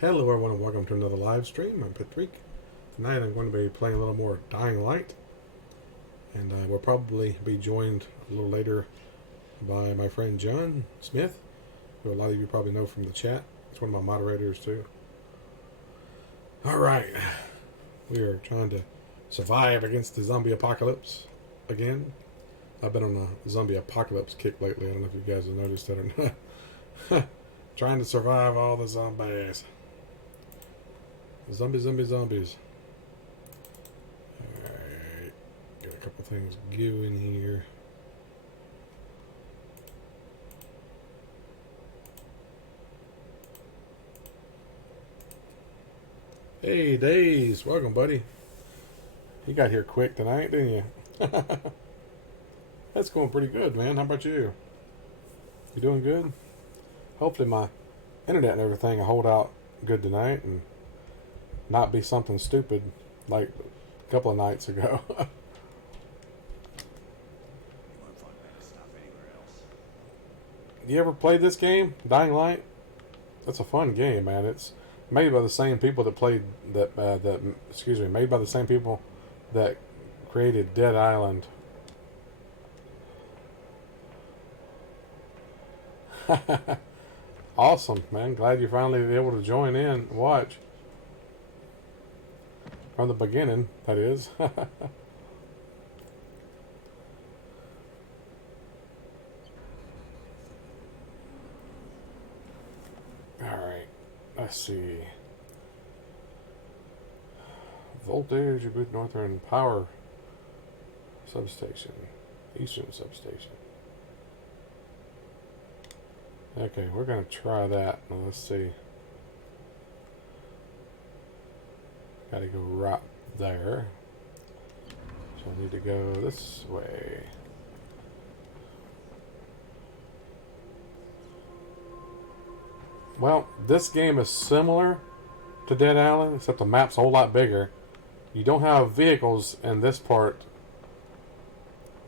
Hello everyone and welcome to another live stream. I'm Petreak. Tonight I'm going to be playing a little more Dying Light, and we'll probably be joined a little later by my friend John Smith, who a lot of you probably know from the chat. He's one of my moderators too. Alright, we are trying to survive against the zombie apocalypse again. I've been on a zombie apocalypse kick lately. I don't know if you guys have noticed that or not. Trying to survive all the zombies. Zombies. Alright. Got a couple things going here. Hey, Days. Welcome, buddy. You got here quick tonight, didn't you? That's going pretty good, man. How about you? You doing good? Hopefully my internet and everything will hold out good tonight and not be something stupid like a couple of nights ago. You ever played this game, Dying Light? That's a fun game, man. It's made by the same people that played made by the same people that created Dead Island. Awesome, man. Glad you finally able to join in. Watch. From the beginning, that is. Alright. Let's see. Voltage, your boot northern power substation. Eastern substation. Okay, we're going to try that. Now, let's see. Got to go right there. So I need to go this way. Well, this game is similar to Dead Island, except the map's a whole lot bigger. You don't have vehicles in this part,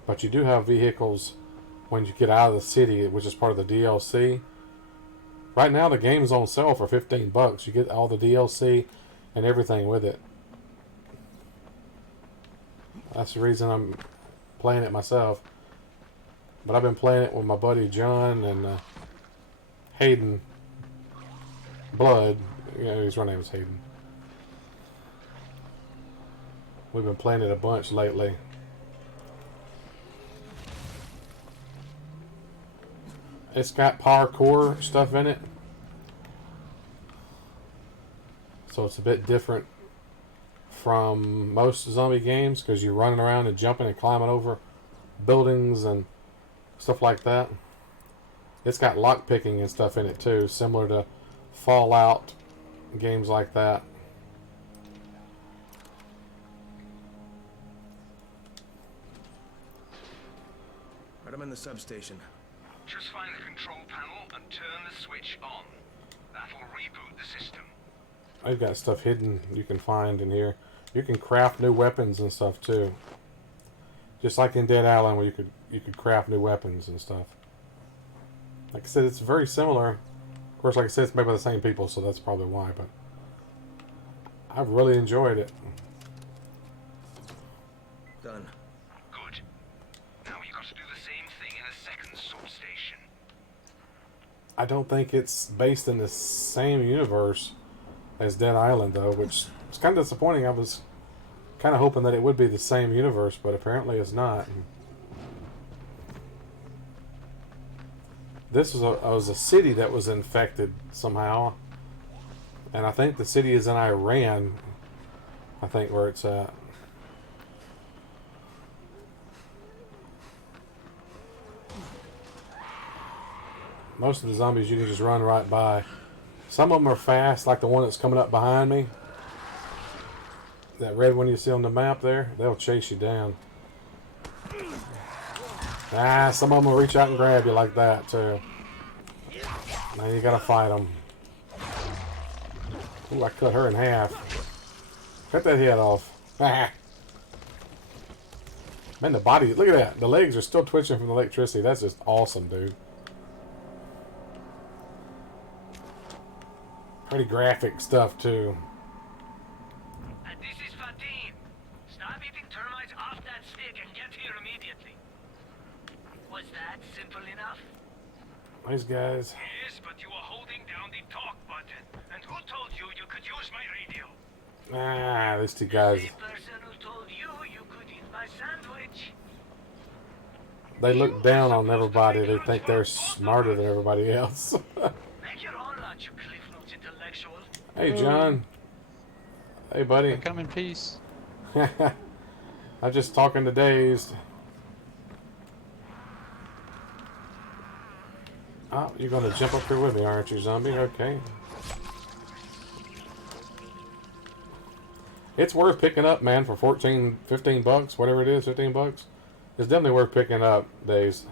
but you do have vehicles when you get out of the city, which is part of the DLC. Right now the game's on sale for $15. You get all the DLC and everything with it. That's the reason I'm playing it myself. But I've been playing it with my buddy John and Hayden Blood. You know, his real name is Hayden. We've been playing it a bunch lately. It's got parkour stuff in it, so it's a bit different from most zombie games because you're running around and jumping and climbing over buildings and stuff like that. It's got lock picking and stuff in it too, similar to Fallout, games like that. Right, I'm in the substation. Just find the control panel and turn the switch on. That'll reboot the system. I've got stuff hidden you can find in here. You can craft new weapons and stuff too. Just like in Dead Island where you could craft new weapons and stuff. Like I said, it's very similar. Of course, like I said, it's made by the same people, so that's probably why, but I've really enjoyed it. Done. Good. Now you got to do the same thing in a second substation. I don't think it's based in the same universe as Dead Island, though, which is kind of disappointing. I was kind of hoping that it would be the same universe, but apparently it's not. This was a city that was infected somehow, and I think the city is in Iran. I think where it's at. Most of the zombies you can just run right by. Some of them are fast, like the one that's coming up behind me. That red one you see on the map there, they'll chase you down. Some of them will reach out and grab you like that too. Now you gotta fight them. Ooh, I cut her in half. Cut that head off. Man, the body, look at that. The legs are still twitching from the electricity. That's just awesome, dude. Pretty graphic stuff too. And this is Fatin. Stop eating termites off that stick and get here immediately. Was that simple enough? These guys. Yes, but you were holding down the talk button. And who told you you could use my radio? Ah, these two guys. The person who told you you could eat my sandwich. They look down on everybody. They think they're smarter than everybody else. Make your own lunch, you Cliff Notes intellectual. Hey, John. Hey, buddy. I come in peace. I'm just talking to Dazed. Oh, you're going to jump up here with me, aren't you, zombie? Okay. It's worth picking up, man, for 14, 15 bucks, whatever it is, 15 bucks. It's definitely worth picking up, Dazed.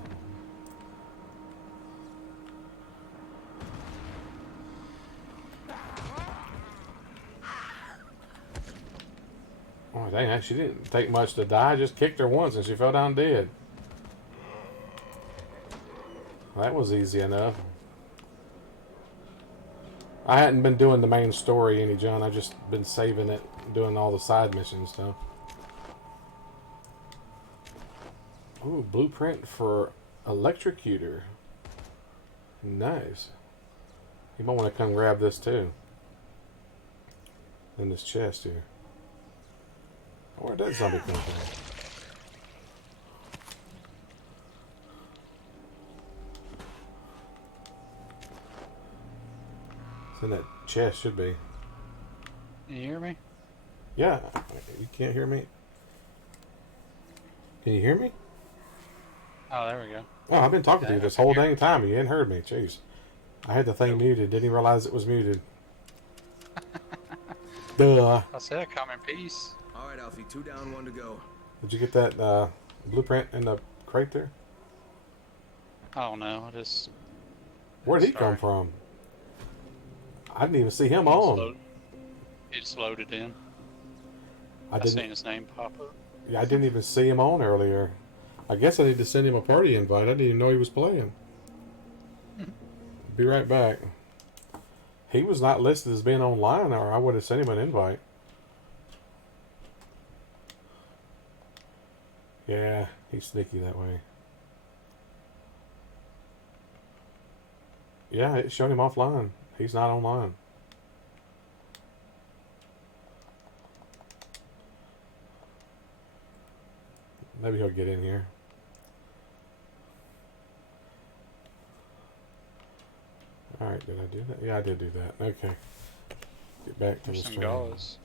Oh, dang, she didn't take much to die. I just kicked her once and she fell down dead. That was easy enough. I hadn't been doing the main story any, John. I've just been saving it, doing all the side mission stuff. Ooh, blueprint for electrocutor. Nice. You might want to come grab this too. In this chest here. Where'd that zombie come from? It's in that chest, should be. Can you hear me? Yeah. You can't hear me? Can you hear me? Oh, there we go. Oh, I've been talking to you this whole dang time. You hadn't heard me. Jeez. I had the thing muted. Didn't even realize it was muted. Duh. I said come in peace. All right, Alfie. 2 down, 1 to go. Did you get that blueprint in the crate there? I don't know. I just. Where'd he come from? I didn't even see him on. He just loaded in. I Seen didn't. his name pop up. Yeah, I didn't even see him on earlier. I guess I need to send him a party invite. I didn't even know he was playing. Be right back. He was not listed as being online, or I would have sent him an invite. Yeah, he's sneaky that way. Yeah, it showed him offline. He's not online. Maybe he'll get in here. Alright, did I do that? Yeah, I did do that. Okay. Get back to There's the some stream. gauze.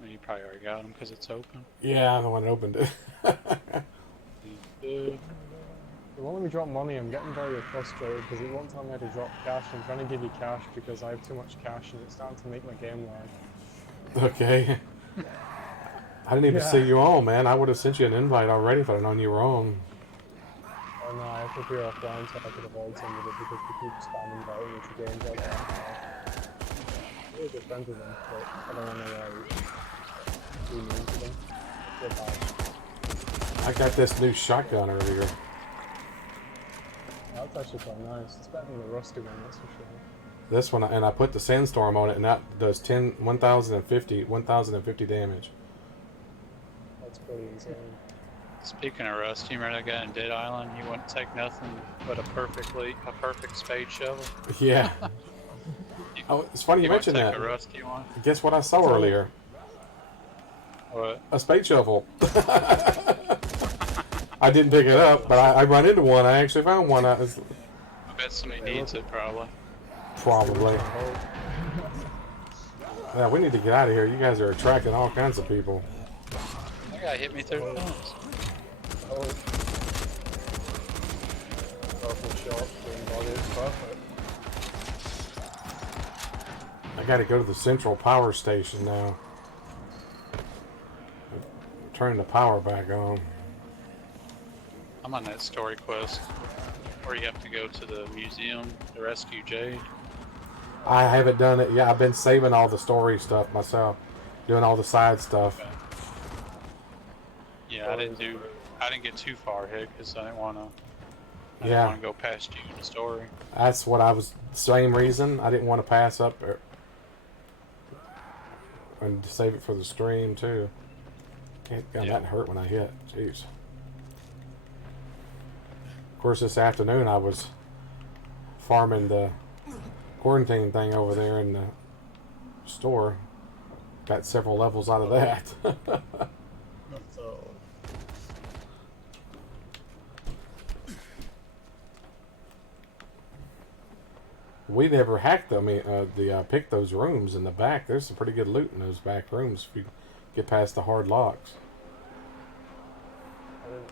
Well, you probably already got them because it's open. Yeah, I'm the one that opened it. Good. It won't let me drop money. I'm getting very frustrated because it won't tell me how to drop cash. I'm trying to give you cash because I have too much cash and it's starting to make my game lag. Okay. I didn't even see you on, man. I would have sent you an invite already if I'd known you were on. Oh no, I have to appear offline so I could avoid some of it because we keep spamming by into games all the time. Really good friends with them, but I don't want to be mean to them. They're bad. I got this new shotgun earlier. That's actually quite nice. It's better than the rusty one, that's for sure. This one, and I put the sandstorm on it, and that does 1,050 damage. That's pretty insane. Speaking of rust, you remember that guy in Dead Island? He wouldn't take nothing but a perfect spade shovel. Yeah. Oh, it's funny you mentioned that. The rusty one. Guess what I saw earlier? What? A spade shovel. I didn't pick it up, but I run into one. I actually found one. I bet somebody needs it, probably. Probably. Yeah, we need to get out of here. You guys are attracting all kinds of people. That guy hit me 30 times. Oh. Powerful shot, being body is perfect. I gotta go to the central power station now. Turn the power back on. I'm on that story quest where you have to go to the museum to rescue Jade. I haven't done it. Yeah, I've been saving all the story stuff myself, doing all the side stuff. Okay. Yeah, I didn't get too far ahead because I didn't want to I didn't want to go past you in the story. That's what I was. Same reason I didn't want to pass up and save it for the stream too. God, that hurt when I hit. Jeez. Of course, this afternoon I was farming the quarantine thing over there in the store. Got several levels out of that. So, We never hacked them. Picked those rooms in the back. There's some pretty good loot in those back rooms if you get past the hard locks. I didn't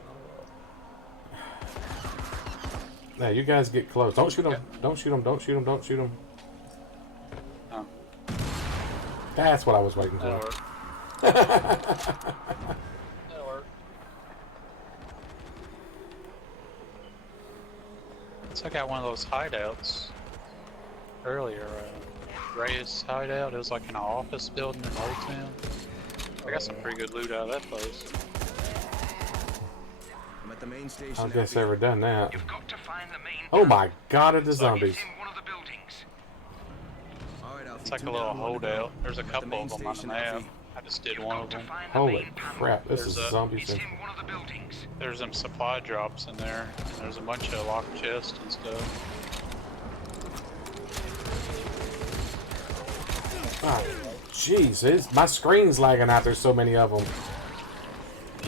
know Now you guys get close. Don't shoot them. Don't shoot them. Don't shoot them. Don't shoot them. Oh, That's what I was waiting that'll for. work. That'll work. So I got one of those hideouts earlier. Reyes hideout. It was like in an office building in Old Town. I got some pretty good loot out of that place. I'm at the main station. I guess Alfie. ever done that. You've got to find the main Oh my God! It is zombies. It's in one of the buildings. All right, Alfie, It's like two a little down, one to go. holdout. There's a I'm at the couple main of them on the station, map. Alfie. I just did You've one got of to them. find the Holy main panel. crap! This is There's a- zombies. It's in one of the buildings. There's some supply drops in there, and there's a bunch of locked chests and stuff. Oh, jeez, my screen's lagging out. There's so many of them.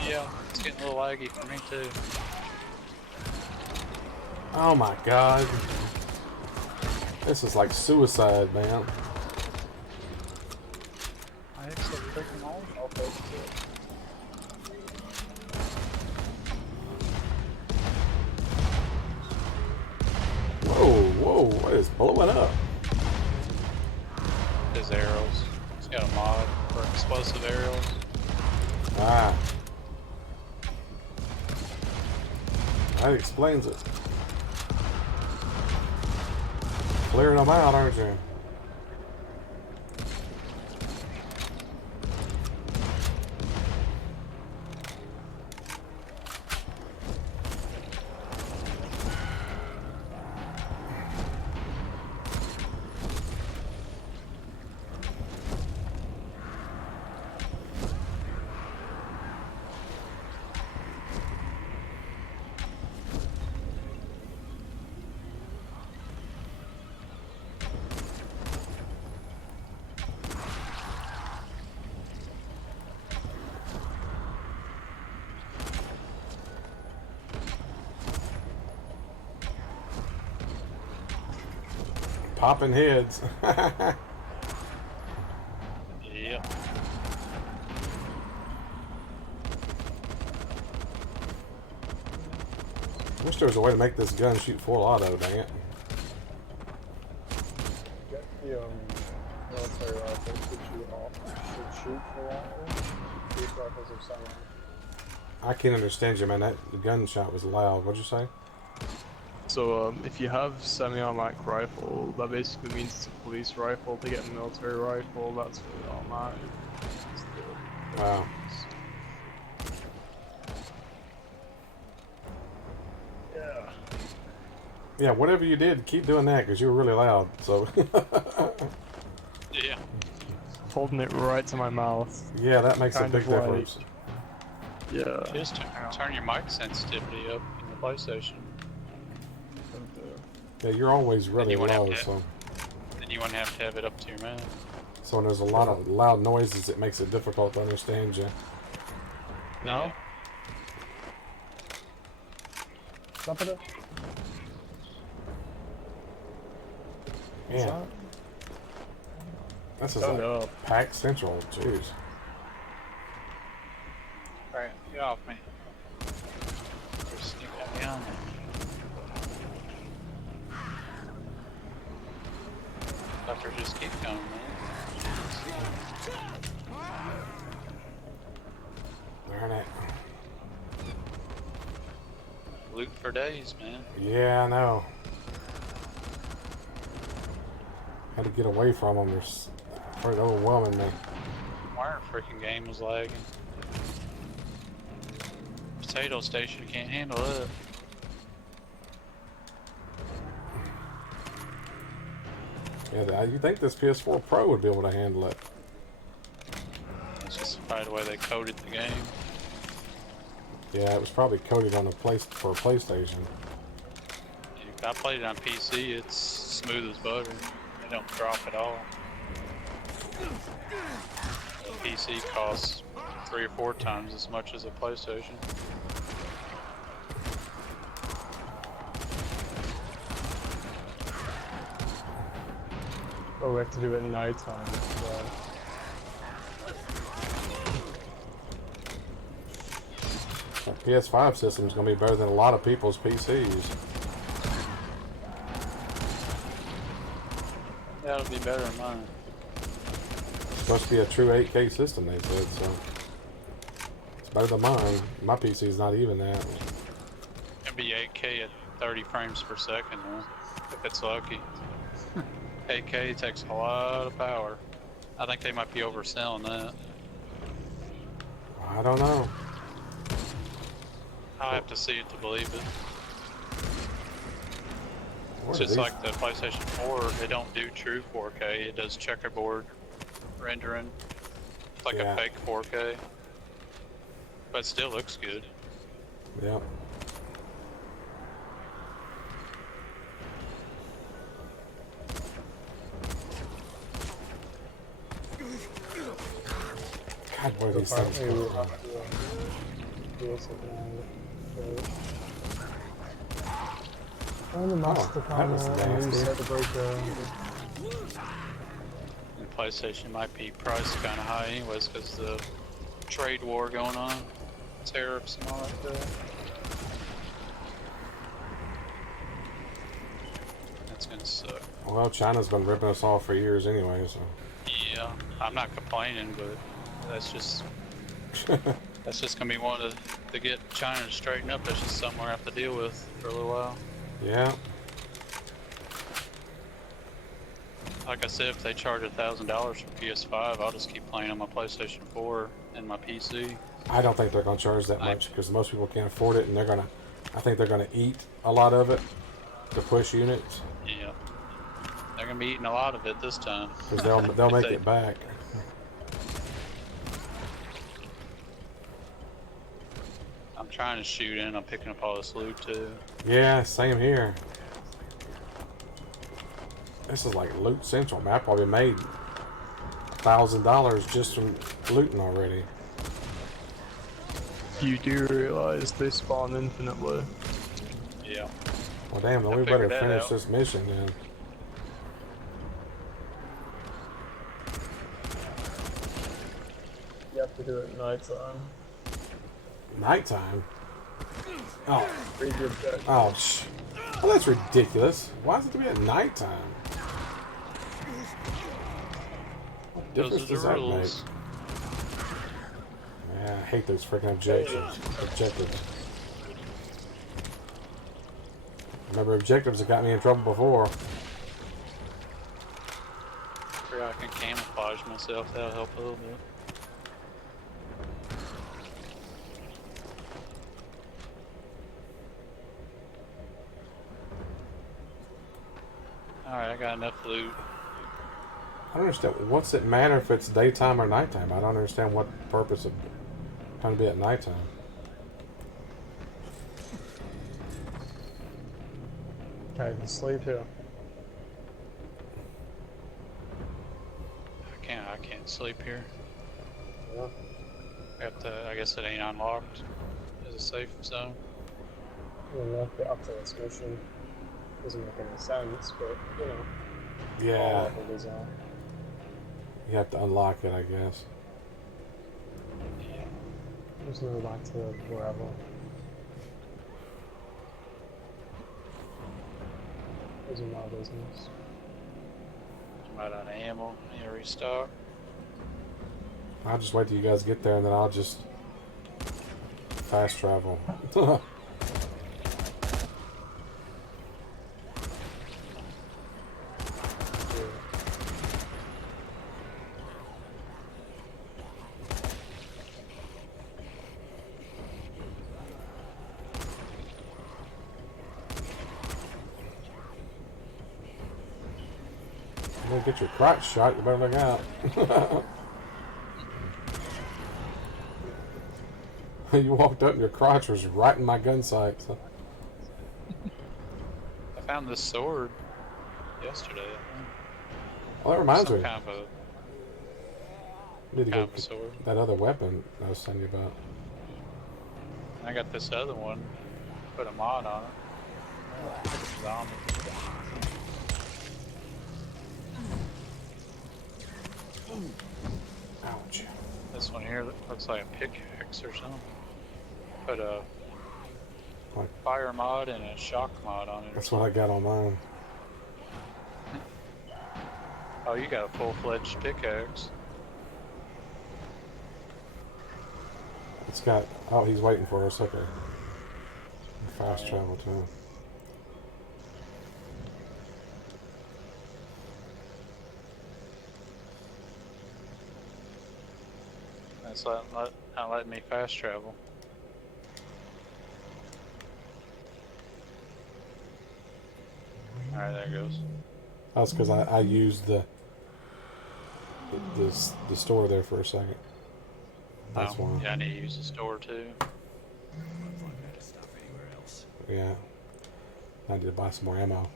Yeah, it's getting a little laggy for me too. Oh my God! This is like suicide, man. I actually freaking all of those too. Whoa, whoa! What is blowing up? His arrows. He's got a mod for explosive arrows. Ah, that explains it. Clearing them out, aren't you? Popping heads. Yep. Wish there was a way to make this gun shoot full auto, dang it. get the military rifles to shoot for longer. These rifles are semi. I can't understand you, man. That gunshot was loud. What'd you say? So if you have semi-automatic rifle, that basically means it's a police rifle. To get a military rifle, that's fully automatic. Wow. Yeah. Yeah, whatever you did, keep doing that because you were really loud. So, Yeah. Holding it right to my mouth. yeah, that makes a Kind big of like- difference. Yeah. Just turn your mic sensitivity up in the PlayStation. Yeah, you're always really you won't have low, to- so Then you wouldn't have to have it up to your mouth. when there's a lot of loud noises, it makes it difficult to understand you. No? Stop it. Yeah, this is Turn like it up. Pack Central. Jeez. Alright, get off me. Just sneak that behind me. Fucker just keep coming, man. Darn it. Loot for days, man. Yeah, I know. Had to get away from them. They're overwhelming me. Wire freaking game was lagging. Potato station can't handle it. Yeah, you think this PS4 Pro would be able to handle it? It's just probably the way they coded the game. Yeah, it was probably coded on a place for a PlayStation. I played it on PC. It's smooth as butter. They don't drop at all. The PC costs 3 or 4 times as much as a PlayStation. Oh, we have to do it at night time. The PS5 system is going to be better than a lot of people's PCs. That'll be better than mine. It's supposed to be a true 8K system, they said, so it's better than mine. My PC's not even that. It'll be 8K at 30 frames per second, though, if it's lucky. 8K takes a lot of power. I think they might be overselling that. I don't know. I'll have to see it to believe it. What It's are just these? like the PlayStation 4, it don't do true 4K, it does checkerboard rendering. It's like Yeah. a fake 4K. But it still looks good. Yep. God, what are these things? Apparently we'll Going have to do something. Find the master that was panel and nasty. reset the breaker. And PlayStation might be priced kind of high anyways because the trade war going on, tariffs and all that stuff. That's gonna suck. Well, China's been ripping us off for years anyway, so. Yeah, I'm not complaining, but that's just gonna be one to get China to straighten up. That's just something we have to deal with for a little while. Yeah. Like I said, if they charge $1,000 for PS5, I'll just keep playing on my PlayStation 4 and my PC. I don't think they're going to charge that much because most people can't afford it, and I think they're going to eat a lot of it to push units Yeah, they're gonna be eating a lot of it this time. because they'll If make they- it back. I'm trying to shoot in. I'm picking up all this loot too. Yeah, same here. This is like Loot Central. Man, I probably made $1,000 just from looting already. You do realize they spawn infinitely. Yeah. Well, damn, then I we better figured that finish out. this mission then. You have to do it at night time. Nighttime? Oh, Read your book. oh, well, that's ridiculous. Why is it to be at nighttime? What Those difference are the does that make? rules. Yeah, I hate those freaking objectives. Remember, objectives that got me in trouble before. Figure I can camouflage myself. That'll help a little bit. Alright, I got enough loot. I don't understand. What's it matter if it's daytime or nighttime? I don't understand what the purpose of trying to be at nighttime. Okay, you can sleep here. I can't sleep here. Yeah. I guess it ain't unlocked as a safe zone. We'll lock it after this mission. Doesn't make any sense, but you know. All Yeah, levels are. you have to unlock it, I guess. Yeah. Just go back to wherever. Isn't my business. I'm out of ammo. Need to restock. I'll just wait till you guys get there, and then I'll just fast travel. want to get your crotch shot, you better look out. You walked up and your crotch was right in my gun sight. So. I found this sword yesterday, I think. Well, that reminds Some me. kind of a Need to kind go of a get sword. that other weapon I was telling you about. I got this other one. Put a mod on it. Zombie. Ouch. This one here looks like a pickaxe or something. Put a What? fire mod and a shock mod on it. That's what I got on mine. Oh, you got a full-fledged pickaxe. It's got. Oh, he's waiting for us. Okay. Fast travel too. That's not letting me fast travel. Alright, there it goes. That's because I used the store there for a second. That's Oh, why. yeah, I need to use the store too. Yeah. I need to buy some more ammo.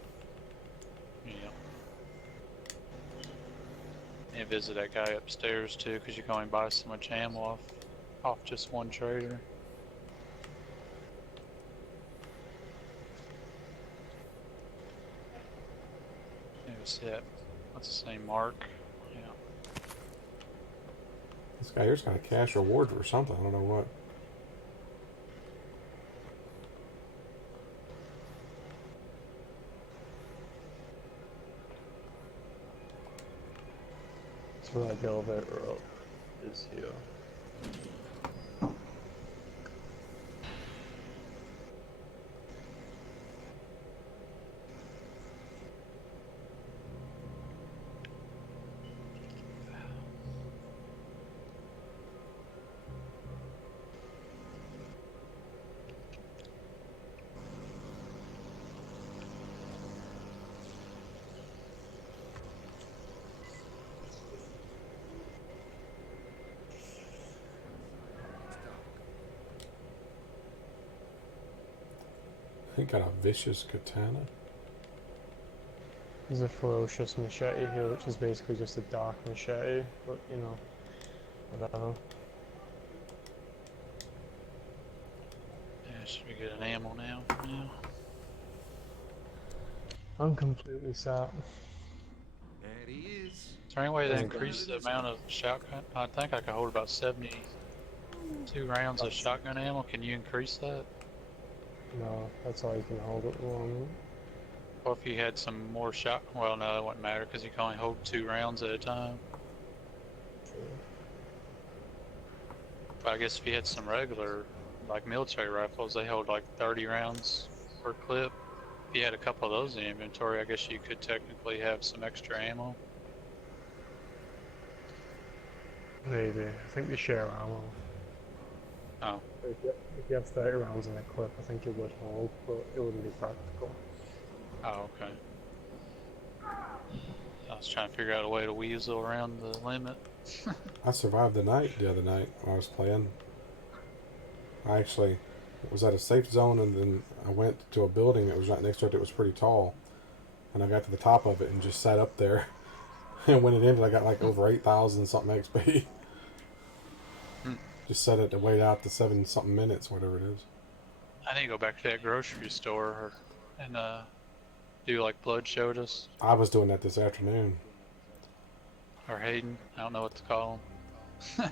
Yeah. And visit that guy upstairs too, because you can only buy so much ammo off just one trader. What's that? What's his name? Mark? Yeah. This guy here's got a cash reward for something. I don't know what. So that elevator up is here. He got a vicious katana. There's a ferocious machete here, which is basically just a dark machete, but you know, whatever. Yeah, should we get an ammo now? Yeah. I'm completely set. There he is. Is there any way to increase the amount of shotgun? I think I can hold about 72 rounds of shotgun ammo. Can you increase that? No, that's all you can hold at the moment. Or if you had some more shot, well, no, that wouldn't matter because you can only hold 2 rounds at a time. But I guess if you had some regular, like military rifles, they hold like 30 rounds per clip. If you had a couple of those in inventory, I guess you could technically have some extra ammo. Maybe. I think they share ammo. Oh, If you have 30 rounds in a clip, I think it would hold, but it wouldn't be practical. oh, okay. I was trying to figure out a way to weasel around the limit. I survived the night the other night when I was playing. I actually was at a safe zone and then I went to a building that was right next to it. It was pretty tall. And I got to the top of it and just sat up there. And when it ended, I got like over 8,000 something XP. Just set it to wait out the 7 something minutes, whatever it is. I need to go back to that grocery store and do like Blood showed us, I was doing that this afternoon. or Hayden. I don't know what to call him.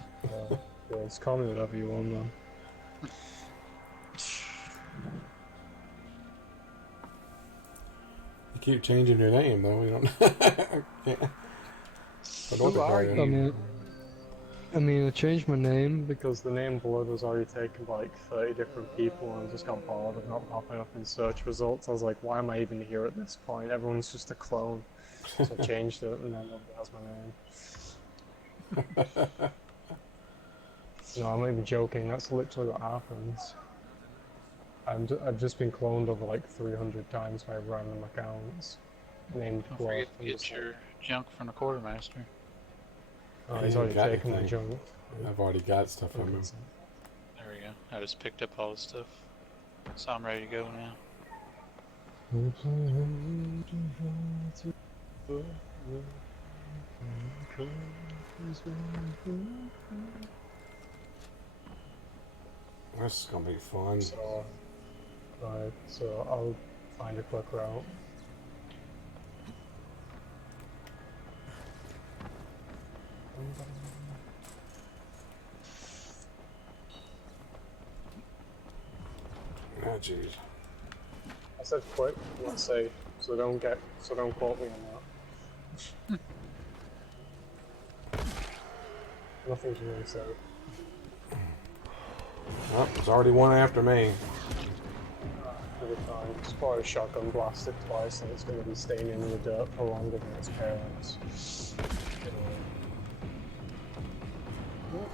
Yeah, it's call me whatever you want, man. You keep changing your name, though. You don't. Yeah. I don't know what to call you. I mean, I changed my name because the name Blood was already taken by like 30 different people and I just got bored of not popping up in search results. I was like, why am I even here at this point? Everyone's just a clone. So I changed it and then nobody has my name. No, I'm not even joking, that's literally what happens. I've just been cloned over like 300 times by random accounts. named Don't Dwarf. forget I'm to get just like, your junk from the quartermaster. oh, He he's ain't already got taken the anything. junk. I've already got stuff from him. 100%. There we go. I just picked up all the stuff. So I'm ready to go now. This is gonna be fun. So, right, so I'll find a quick route. Oh jeez. I said quick, not safe, so don't quote me on that. Nothing's really safe. Oh, there's already one after me. Every time, just pour a shotgun blast it twice, and it's going to be staying in the dirt for longer than its parents.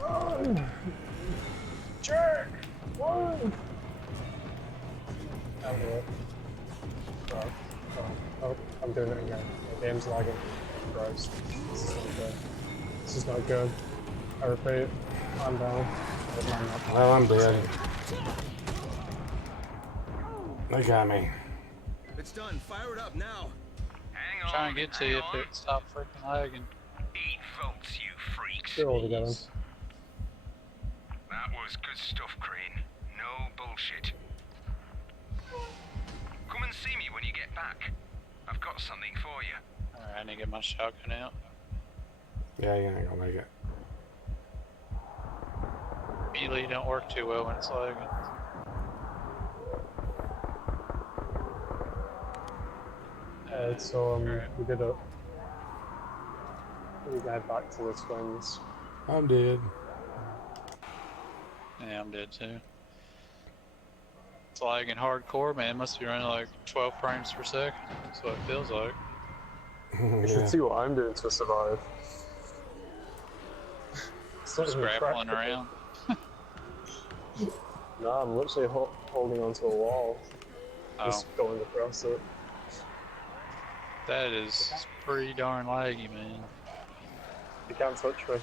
Run! Jerk! Run! I'll do it. Oh, I'm doing it again. My game's lagging. Christ. This is not good. This is not good. I repeat, I'm down. Well, I'm dead. They got me. It's done. Fire it up now. Hang on. Try and get to hang you if on. it stop freaking lagging. Eat votes, you freaks. They're all together. That was good stuff, Crane. No bullshit. Come and see me when you get back. I've got something for you. Alright, I need to get my shotgun out. Yeah, you ain't gonna make it. Melee don't work too well when it's lagging. So we did it. We got back to the twins. I'm dead. Yeah, I'm dead too. It's lagging hardcore, man. Must be running like 12 frames per second. That's what it feels like. You Yeah. should see what I'm doing to survive. Just grappling around. No, I'm literally holding onto a wall. Oh, Just going across it. that is pretty darn laggy, man. You can't touch me.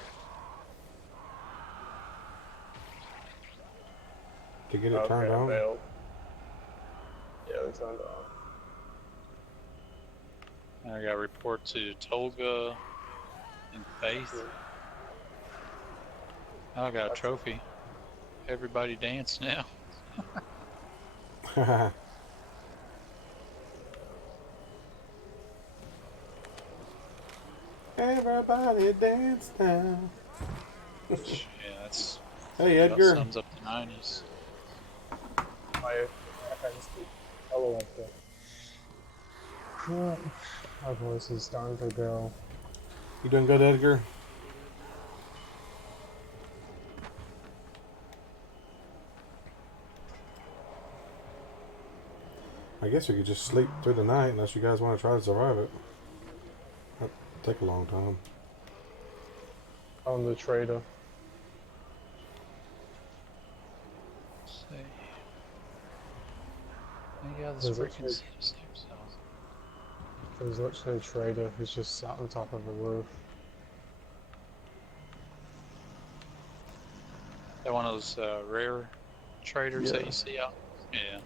To get it turned I on. failed. Yeah, they turned it on. I gotta report to Tolga and Faith. I got a trophy. Everybody dance now. Everybody dance now. Yeah, that's Hey that Edgar. sums up the 90s. I can speak. Hello, Edgar. Crap. My voice is starting to go. You doing good, Edgar? I guess we could just sleep through the night unless you guys want to try to survive it. That'd take a long time. On the trader. Let's see. Yeah, this There's freaking actually- safe zone. There's literally a trader who's just sat on top of a roof. They're one of those rare traders that Yeah. you see out. Yeah.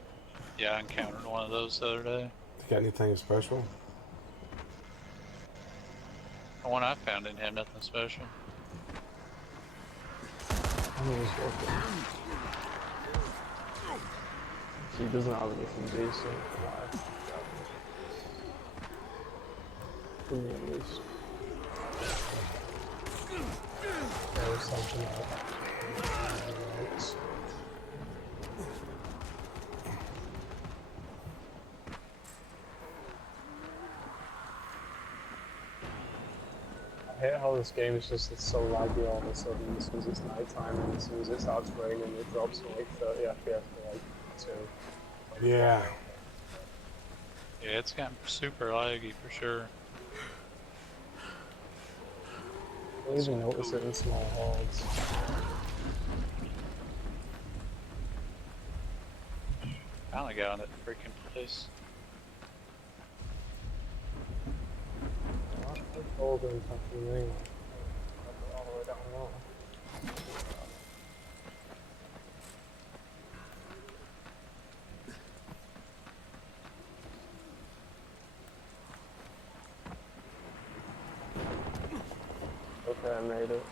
Yeah, I encountered one of those the other day. You got anything special? The one I found didn't have nothing special. He doesn't have anything decent. For me at least. There's something else. I hate how this game is just it's so laggy all of a sudden as soon as it's nighttime and as soon as it starts raining it drops from like 30 FPS to like 2. Yeah. Yeah, it's gotten super laggy for sure. I don't even notice it in small holds. Finally got on that freaking place. It's all doing something anyway. All the way down low. Okay, I made it.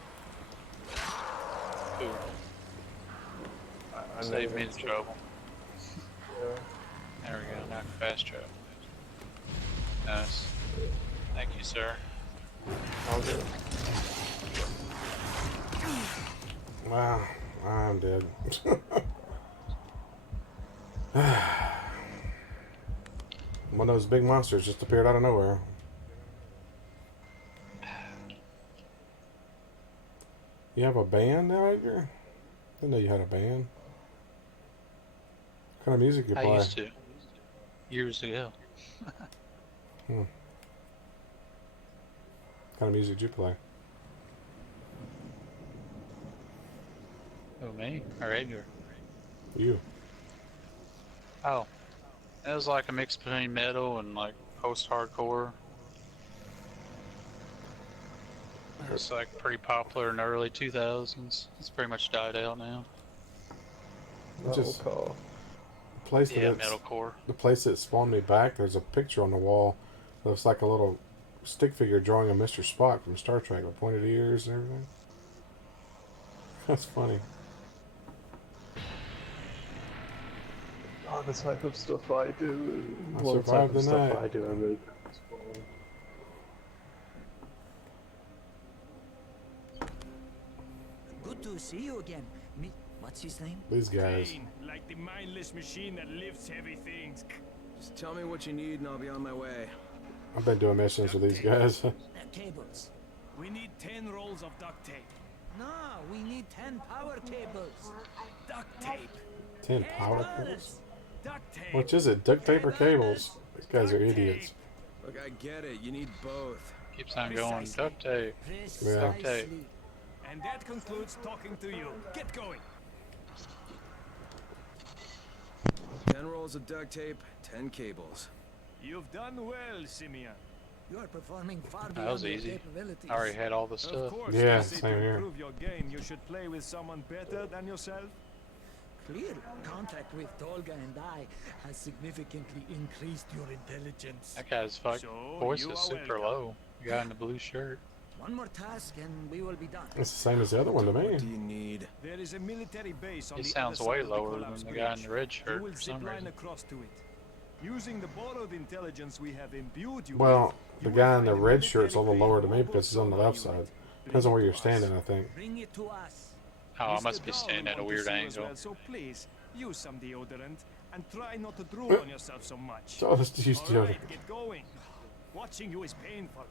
Ooh, I save me made the it. trouble. Yeah. There we go, now fast travel. Nice. Thank you, sir. All good. Wow, I'm dead. One of those big monsters just appeared out of nowhere. You have a band now, Edgar? I didn't know you had a band. What kind of music you I play? used to. Years ago. What kind of music did you play? Oh, me? Or Edgar? You. Oh. It was like a mix between metal and like post-hardcore. It's like pretty popular in the early 2000s. It's pretty much died out now. Just Metalcore. the place Yeah, that metalcore. the place that spawned me back. There's a picture on the wall. It looks like a little stick figure drawing of Mr. Spock from Star Trek with pointed ears and everything. That's funny. Oh, the type of stuff I do. I Well, the type survived of the stuff night. I do, I'm really comfortable. Good to see you again. What's his name? These guys. Pain, like the mindless machine that lifts heavy things. Just tell me what you need and I'll be on my way. I've been doing missions with these guys. Cables. We need 10 rolls of duct tape. No, we need 10 power cables. Duct tape. 10 power cables? Duct tape. Which is it? Duct tape or cables? These guys are idiots. Look, I get it. You need both. Keeps on going. Duct tape. Precisely. tape. And that concludes talking to you. Get going. 10 rolls of duct tape, 10 cables. You've done well, Simeon. You are performing far That beyond was your easy. capabilities. I already had all the Of stuff. course, Yeah, they say same to here. improve your game, you should play with someone better than yourself. Clear contact with Tolga and I has significantly increased your intelligence. That guy's fuck So, voice you is are super welcome. low. The guy in the blue shirt. One more task and we will be done. It's the same as the other one to What do me. you need? There is a military base on He the sounds other way side of the lower than collapsed the guy in bridge. the red You shirt will for some zip line reason. across to it. Using the borrowed intelligence we have imbued you Well, with, the you will guy in the find red military shirt's a little grade lower to me mobile because he's on the sonar left unit. side. Depends on where you're Bring it to standing, us. I think. Bring it to us. Oh, I Mr. must be Darwin standing at a want to weird see you as angle. well, so please use some deodorant and try not to drool on yourself so much. So let's just use All deodorant. right, get going. Watching you is painful.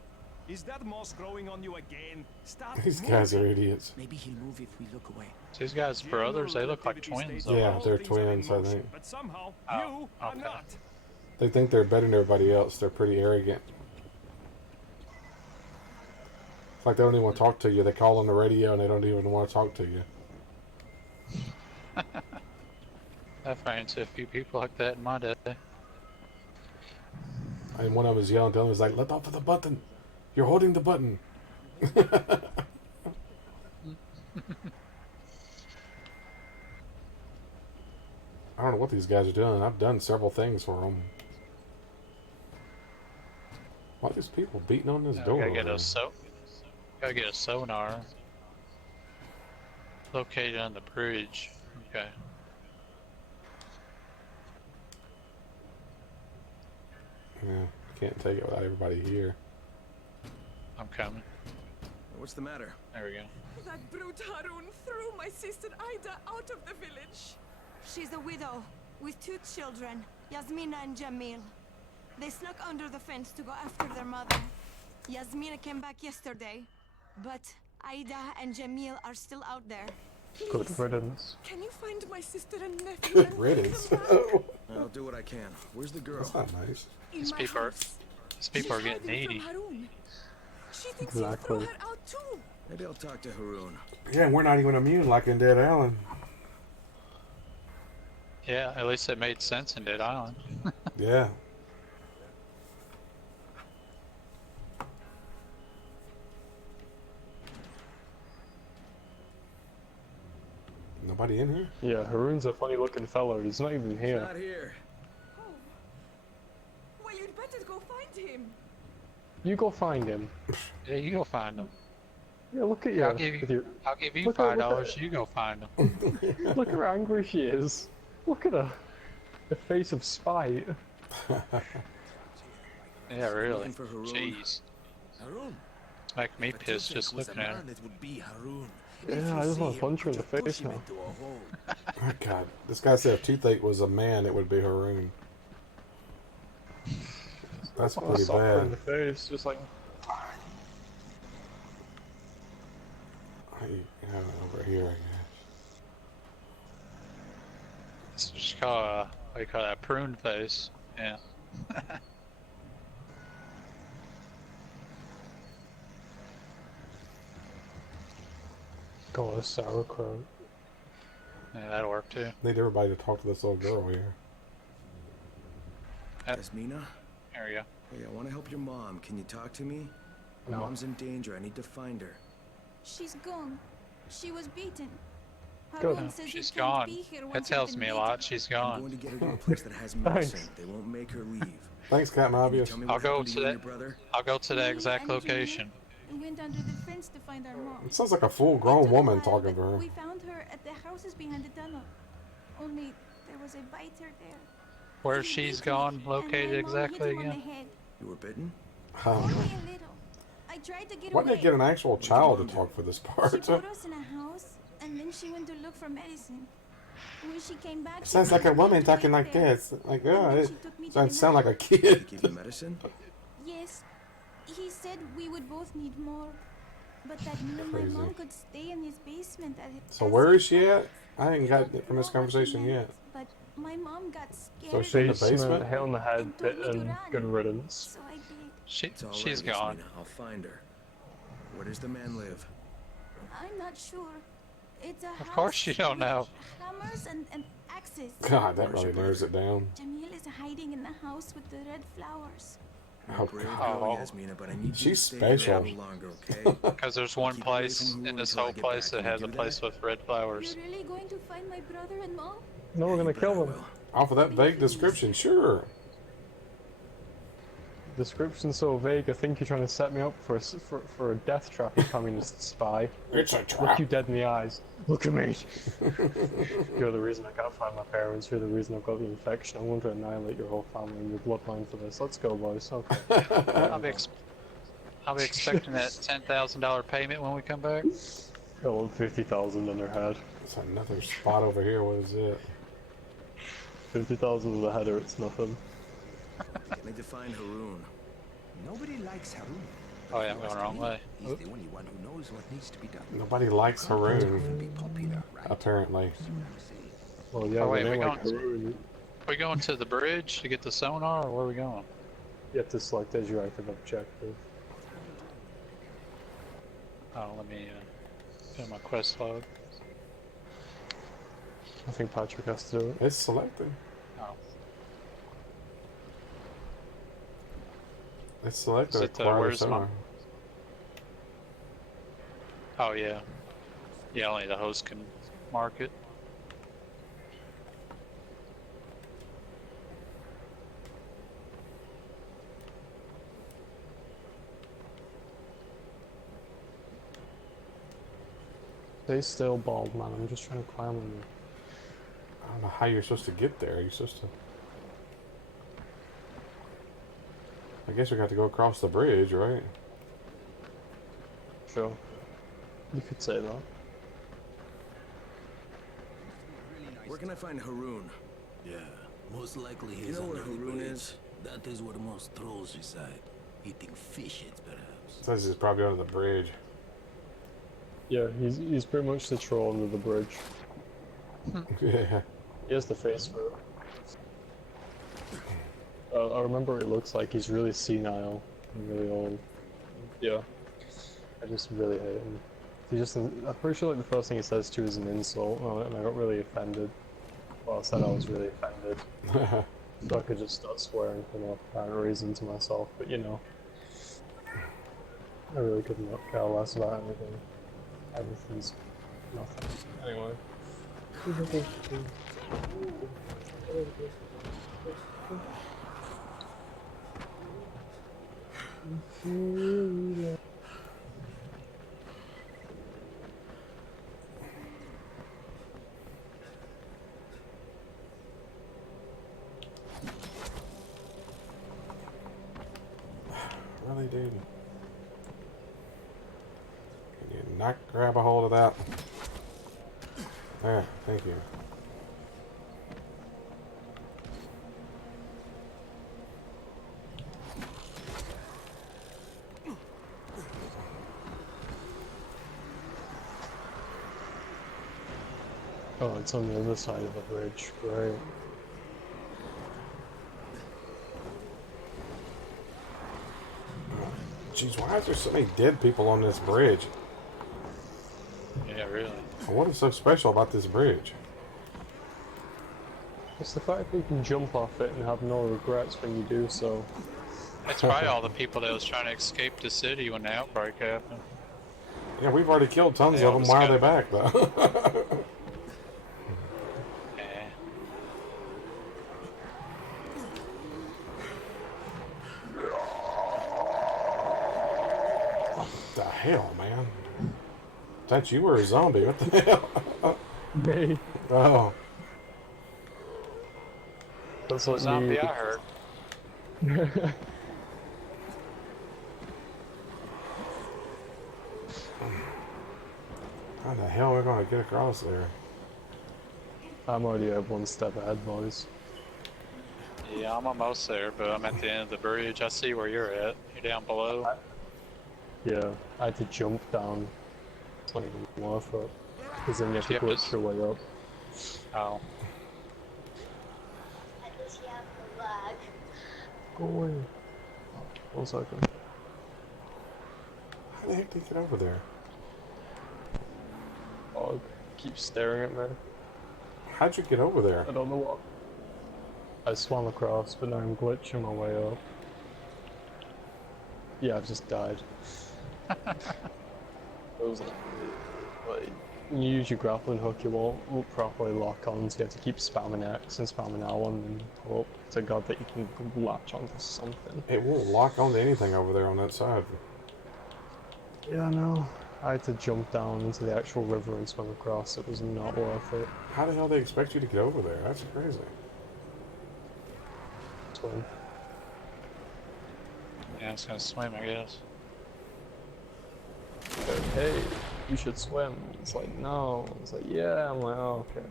Is that moss growing on you again? Stop These guys are moving. idiots. Maybe he'll move if we look away. These guys brothers, they look like General twins. relativity Though. Yeah, states they're all things are in twins, I motion, think. But somehow Oh, you are okay. not. They think they're better than everybody else. They're pretty arrogant. It's like they don't even want to talk to you. They call on the radio and they don't even want to talk to you. I ran into a few people like that in my day. And one of them was yelling to him, was like, "Let off of the button! You're holding the button!" I don't know what these guys are doing. I've done several things for them. Why are these people beating on this door? Gotta over get there? gotta get a sonar located on the bridge. Okay. Yeah, I can't take it without everybody here. I'm coming. What's the matter? There we go. That brute Harun threw my sister Ida out of the village. She's a widow with 2 children, Yasmina and Jamil. They snuck under the fence to go after their mother. Yasmina came back yesterday, but Ida and Jamil are still out there. Good Please, riddance. can you find my sister and nephew Good and riddance. bring them back? I'll do what I can. Where's the girl? That's not nice. In These my people are- house. These people are She's getting hiding needy. from Harun. She thinks he'll throw Exactly. her out too. Maybe I'll talk to Haroon. Yeah, and we're not even immune like in Dead Island. Yeah, at least it made sense in Dead Island. Yeah. Nobody in here? Yeah, Haroon's a funny looking fella. He's not even here. Not here. Oh. Well, you'd better go find him. You go find him. Yeah, you go find them. Yeah, look at you. I'll give you. with your- I'll give you Look at- $5. You go find them. Look how angry she is. Look at her. The face of spite. Yeah, really. Looking for Haroon? Jeez. Haroon. It's making me pissed just looking at her. It would be Haroon. Yeah, I just want to punch her in the face now. Oh, God, this guy said if Toothache was a man, it would be Haroon. That's I'll pretty sock her in bad. the face, just like. Yeah, over here, I guess. It's just called, what do you call that? Prune face. Yeah. Go with sauerkraut. Yeah, that'll work too. Need everybody to talk to this little girl here. Yasmina? There we go. Hey, I want to help your mom. Can you talk to me? No. Mom's in danger. I need to find her. She's gone. She was beaten. Good. Harun says She's you can't gone. be here That once tells you've me been a lot. beaten. She's I'm gone. going to get her to a place that has Thanks. medicine. They won't make her leave. Thanks, Captain Can you Obvious. tell me I'll what go happened to you and that. your brother? I'll go to the Me exact and Jamil location. went under the fence to find our mom. It sounds like a full It grown took a woman while, talking to but her. We found her at the houses behind the tunnel. Only there was a biter there. Where He she's beat me, gone and my located mom hit exactly him on the again? head. You were bitten? Only a little. I tried to get Why away. didn't they get an actual child to talk for this She part? put us in a house, and then she went to look for medicine. When she came back, she Sounds like a told me woman to talking wait like there. this. Like, And oh, then it she took me to doesn't the sound like a night. They kid. give you medicine? Yes, he said we would both need more, but that me and my Crazy. mom could stay in his basement. So where is she at? I ain't got it from this Know what he conversation meant, yet. But my mom got scared. So she in the Basement, basement? hit on the head, And told me to bitten, run. good riddance. So I did. It's all She's right, gone. Yasmina. I'll find her. Where does the man live? I'm not sure. It's a Of course you don't know. Hammers and axes. God, that really narrows it down. Jamil is hiding in the house with the red flowers. You're Oh, a brave God. girl, Yasmina, but I need you to She's stay here a special. little longer, okay? Because there's one Keep away place from in Haroon this until I whole get place back. that Can has you a do place that? with red flowers. You're really going to find my brother and mom? No, we're gonna Bet I kill him. will. Off of that vague description, sure. Description's so vague, I think you're trying to set me up for a death trap, you communist spy. It's a Look trap. you dead in the eyes. Look at me. You're the reason I can't find my parents. You're the reason I've got the infection. I'm going to annihilate your whole family and your bloodline for this. Let's go, boys. Okay. I'll be expecting that $10,000 payment when we come back. Got 50,000 in their head. It's another spot over here. What is it? 50,000 in the header, it's nothing. I need to find Haroon. Nobody likes Haroon. Oh yeah, I'm going the wrong way. He's the only one who knows what needs to be done. Nobody likes Haroon, Be popular, right? apparently. Well, yeah, Oh, when wait, they we're like going- Haroon, We going to the bridge to get the sonar, or where are we going? you have to select as your active objective. Oh, let me get my quest log. I think Patrick has to do it. It's selected. Oh, It's selected. Is it, Acquire where's my- sonar. oh yeah. Yeah, only the host can mark it. Stay still, bald man. I'm just trying to climb on you. I don't know how you're supposed to get there. You're supposed to. I guess we got to go across the bridge, right? Sure. You could say that. Where can I find Haroon? Yeah, most likely You he's know where under the Haroon bridge. is? That is where most trolls reside. Eating fish heads, perhaps. Says he's probably under the bridge. Yeah, he's pretty much the troll under the bridge. Yeah. He has the face for it. I remember what he looks like. He's really senile and really old. Yeah. I just really hate him. I'm pretty sure like the first thing he says to is an insult, and I got really offended. Well, I said I was really offended. So I could just start swearing for no apparent reason to myself, but you know. I really could not care less about anything. Everything's nothing. Anyway. Really, dude? Can you not grab a hold of that? There, thank you. Oh, it's on the other side of the bridge, right? Jeez, why is there so many dead people on this bridge? Yeah, really. What is so special about this bridge? It's the fact that you can jump off it and have no regrets when you do so. That's probably all the people that was trying to escape the city when the outbreak happened. Yeah, we've already killed tons They of all them. just Why are got- they back, though? Yeah. What the hell, man? Thought you were a zombie. What the hell? Me? Oh. That's what Zombie, you... I heard. How the hell are we going to get across there? I'm already at one step ahead, boys. Yeah, I'm almost there, but I'm at the end of the bridge. I see where you're at. You're down below. Yeah, I had to jump down. It's not even worth it. Because then you have to Yep, glitch it's- your way up. Oh. Go away. 1 second. How the heck did you get over there? Oh, keep staring at me. How'd you get over there? I don't know what. I swam across, but now I'm glitching my way up. Yeah, I've just died. It was like, when you use your grappling hook, you won't properly lock on, so you have to keep spamming X and spamming L1 and hope to God that you can latch onto something. It won't lock onto anything over there on that side. Yeah, I know. I had to jump down into the actual river and swim across. It was not worth it. How the hell do they expect you to get over there? That's crazy. Swim. Yeah, it's gonna swim, I guess. Like, hey, you should swim. It's like, no. It's like, yeah. I'm like, oh, okay.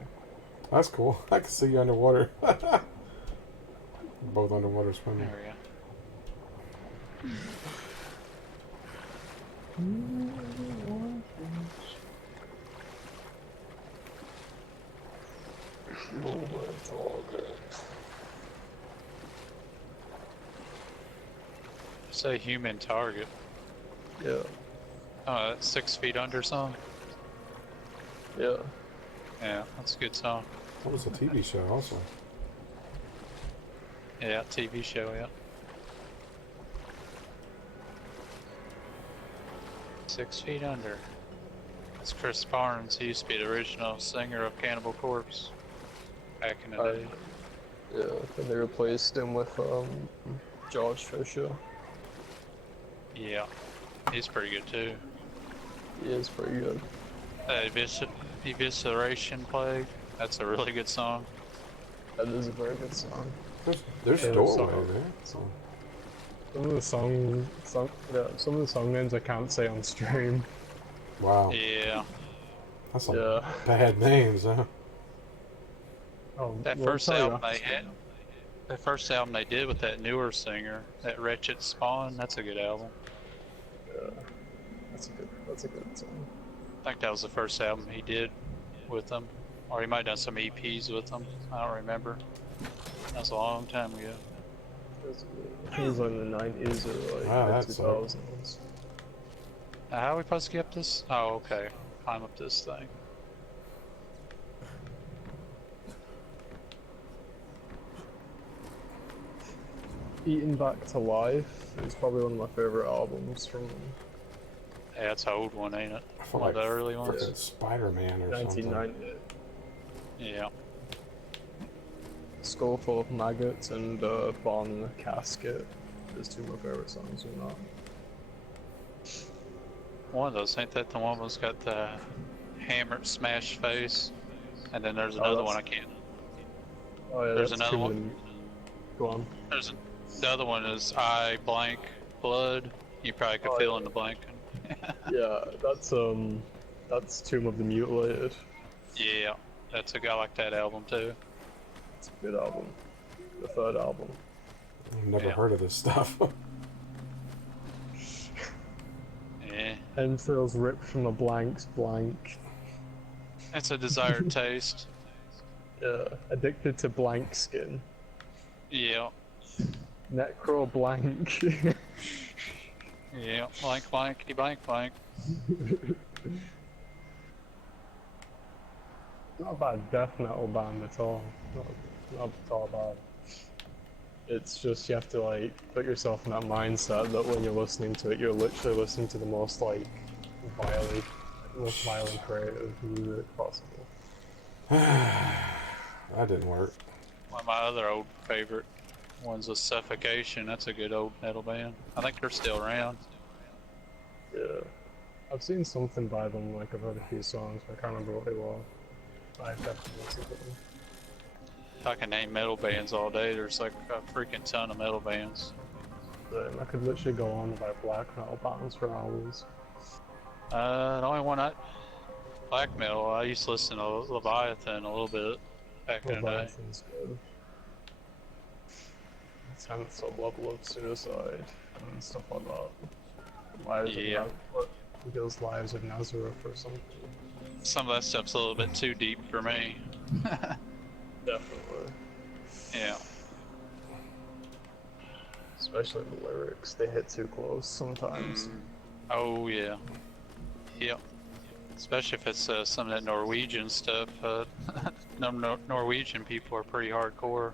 That's cool. I can see you underwater. Both underwater swimming. There we go. Say human target. Yeah. Oh, that's 6 feet under song? Yeah. Yeah, that's a good song. That was a TV show also. Yeah, TV show, yeah. 6 feet under. That's Chris Barnes. He used to be the original singer of Cannibal Corpse back in the day. Yeah, and they replaced him with George Fisher. Yeah, he's pretty good too. He is pretty good. Evisceration Plague. That's a really good song. That is a very good song. There's Yeah, doorway song. there. So. Some of the some of the song names I can't say on stream. Wow. Yeah. That's some Yeah. bad names, huh? Oh, That well, first tell you album what. they had. That first album they did with that newer singer, that Wretched Spawn. That's a good album. Yeah. That's a good song. I think that was the first album he did with them, or he might have done some EPs with them. I don't remember. That was a long time ago. It was like in the 90s or like Wow, mid that sucks. 2000s. Now, how are we supposed to get up this? Oh, okay. Climb up this thing. Eaten Back to Life is probably one of my favorite albums from Yeah, it's an old one, ain't it? I feel One like of the early ones. frickin' Spider-Man or something. 1990. Yeah. Skull Full of Maggots and Born in a Casket is two of my favorite songs in that. One of those, ain't that the one that's got the hammered smashed face? And then there's another one I can't. Oh yeah, There's that's another two of one. them. Go on. The other one is I blank blood. You probably could fill in the blank. Yeah, that's Tomb of the Mutilated. Yeah, that's a guy like that album too. It's a good album. The third album. I've never Yeah. heard of this stuff. Yeah, Entrails ripped from the blanks blank. it's a desired taste. Yeah, addicted to blank skin. Yeah, Necro blank. yeah, blank blankety blank blank. Not a bad death metal band at all. Not at all bad. It's just you have to like put yourself in that mindset that when you're listening to it, you're literally listening to the most like violent creative music possible. That didn't work. One of my other old favorite ones was Suffocation. That's a good old metal band. I think they're still around. Yeah. I've seen something by them, like I've heard a few songs, but I can't remember what they were. I definitely listened to them. I can name metal bands all day. There's like a freaking ton of metal bands. I could literally go on about black metal bands for hours. The only one black metal, I used to listen to Leviathan a little bit back in the day. Leviathan's good. Tense a level of suicide and stuff like that. Lives Lives of Nazareth or something. Some of that stuff's a little bit too deep for me. Definitely. Yeah. Especially the lyrics, they hit too close sometimes. Oh yeah. Yep. Especially if it's some of that Norwegian stuff. Norwegian people are pretty hardcore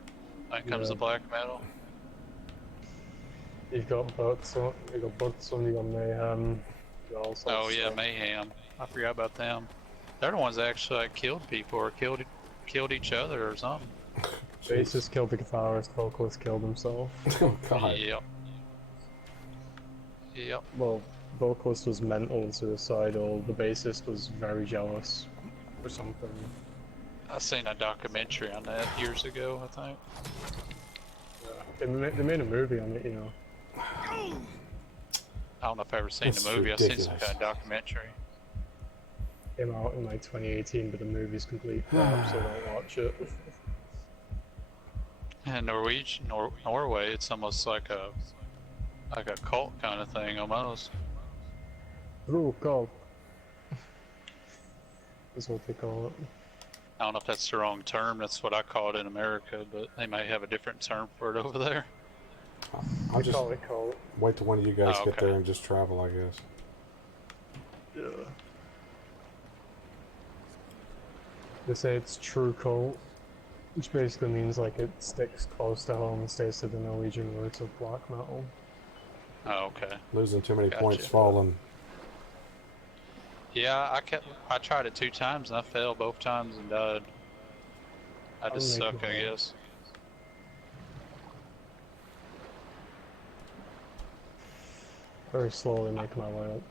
when it comes to black metal. You've got Birdsong, you got Mayhem. Oh yeah, Mayhem. I forgot about them. They're the ones that actually like killed people or killed each other or something. Bassist killed the guitarist, vocalist killed himself. Oh god. Yep. Yep. Well, vocalist was mental and suicidal, the bassist was very jealous or something. I seen a documentary on that years ago, I think. Yeah. They made a movie on it, you know. I don't know if I've ever seen That's the movie. ridiculous. I've seen some kind of documentary. Came out in like 2018, but the movie's complete crap, so don't watch it. And Norway, it's almost like a cult kind of thing, almost. True cult. Is what they call it. I don't know if that's the wrong term. That's what I call it in America, but they may have a different term for it over there. I'll just Call it cult. wait till one of you guys Oh, get okay. there and just travel, I guess. Yeah. They say it's true cult, which basically means like it sticks close to home and stays to the Norwegian roots of black metal. Oh, okay. Losing too many Gotcha. points, falling. Yeah, I tried it 2 times and I failed both times and died. I just I'll make suck, it I work. guess. Very slowly make my way up.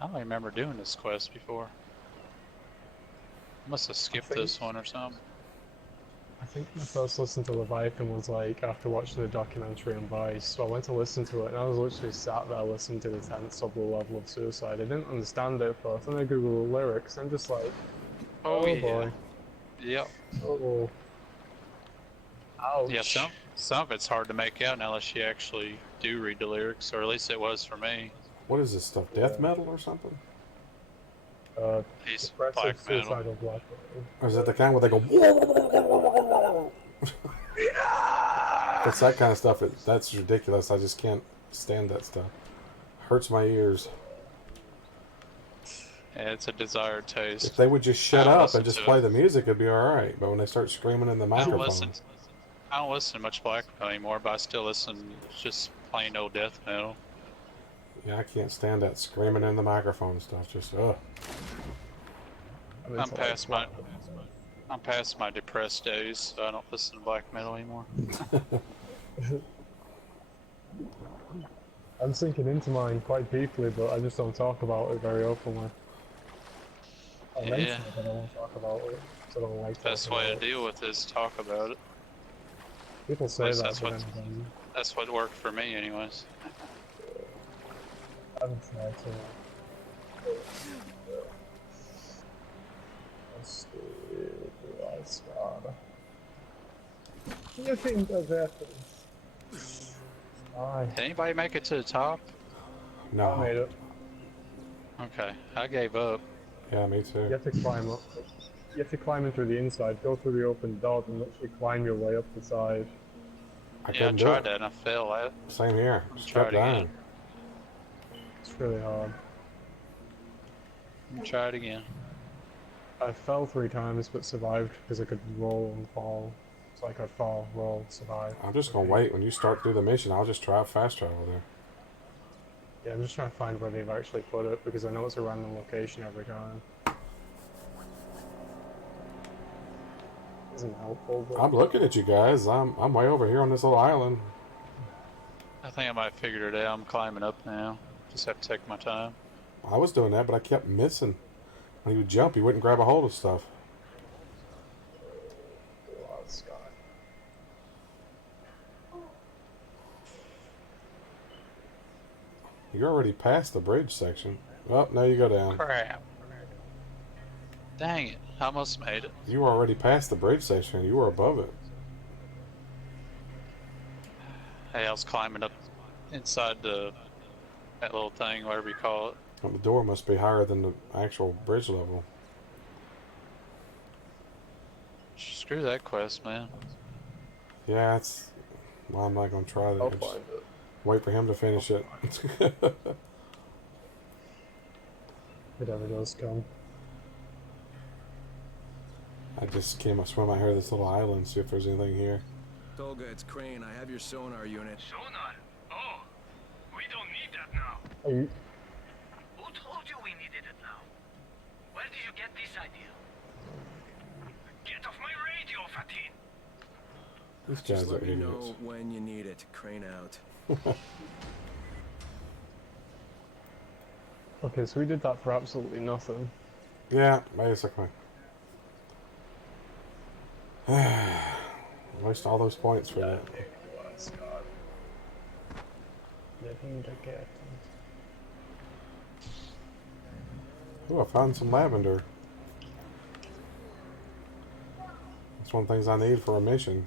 I don't even remember doing this quest before. I must have skipped think- this one or something. I think my first listen to Leviathan was like after watching the documentary on Vice. So I went to listen to it and I was literally sat there listening to the tense of the level of suicide. I didn't understand it at first, and I Googled the lyrics and I'm just like, oh yeah. boy. Yep. Oh. Ouch. Yeah, some of it's hard to make out unless you actually do read the lyrics, or at least it was for me. What is this stuff? Death metal or something? He's Depressive black metal. suicidal black metal. Or is it the kind where they go? It's that kind of stuff. That's ridiculous. I just can't stand that stuff. Hurts my ears. Yeah, it's a desired taste. If they would just shut I don't up listen and just to play it. the music, it'd be all right. But when they start screaming in the I don't microphones, listen to much black metal anymore, but I still listen to just plain old death metal. yeah, I can't stand that screaming in the microphone stuff. Just ugh. I mean, I'm it's like past my I'm past my depressed days, so I don't listen to black metal anymore. I'm sinking into mine quite deeply, but I just don't talk about it very openly. I mention Yeah. it, but I don't talk about it. So I don't like Best talking way to about it. deal with it is talk about it. People At say least that, that's but what then again, worked for me, anyways. I haven't tried to. Let's see. Let's start. You think that happens? Aye. Did anybody make it to the top? No. I made it. Okay, I gave up. Yeah, me You too. have to climb up. You have to climb in through the inside, go through the open door, and literally climb your way up the side. I Yeah, I couldn't do tried it. that and I failed at it. Same here. I'm Just try kept it again. dying. It's really hard. Try it again. I fell 3 times, but survived because I could roll and fall. So I could fall, roll, survive. I'm just gonna wait. When you start through the mission, I'll just try fast travel there. Yeah, I'm just trying to find where they've actually put it because I know it's a random location every time. Isn't helpful, but I'm looking at you guys. I'm way over here on this little island. I think I might have figured it out. I'm climbing up now. Just have to take my time. I was doing that, but I kept missing. When he would jump, he wouldn't grab a hold of stuff. Sky. You're already past the bridge section. Oh, now you go down. Crap. Dang it. I almost made it. You were already past the bridge section. You were above it. Hey, I was climbing up inside that little thing, whatever you call it. Well, the door must be higher than the actual bridge level. Screw that quest, man. Yeah, it's... Well, I'm not going to try that. I'll Just find it. wait for him to finish it. It ever does come. I just came up swim out here to this little island, see if there's anything here. Tolga, it's Crane. I have your sonar unit. Sonar? Oh, we don't need that now. Are you... Who told you we needed it now? Where did you get this idea? Get off my radio, Fatin! These guys Just are let me idiots. know when you need it. Crane out. Okay, so we did that for absolutely nothing. Yeah, basically. Waste all those points for that. Living the cat. Ooh, I found some lavender. That's one of the things I need for a mission.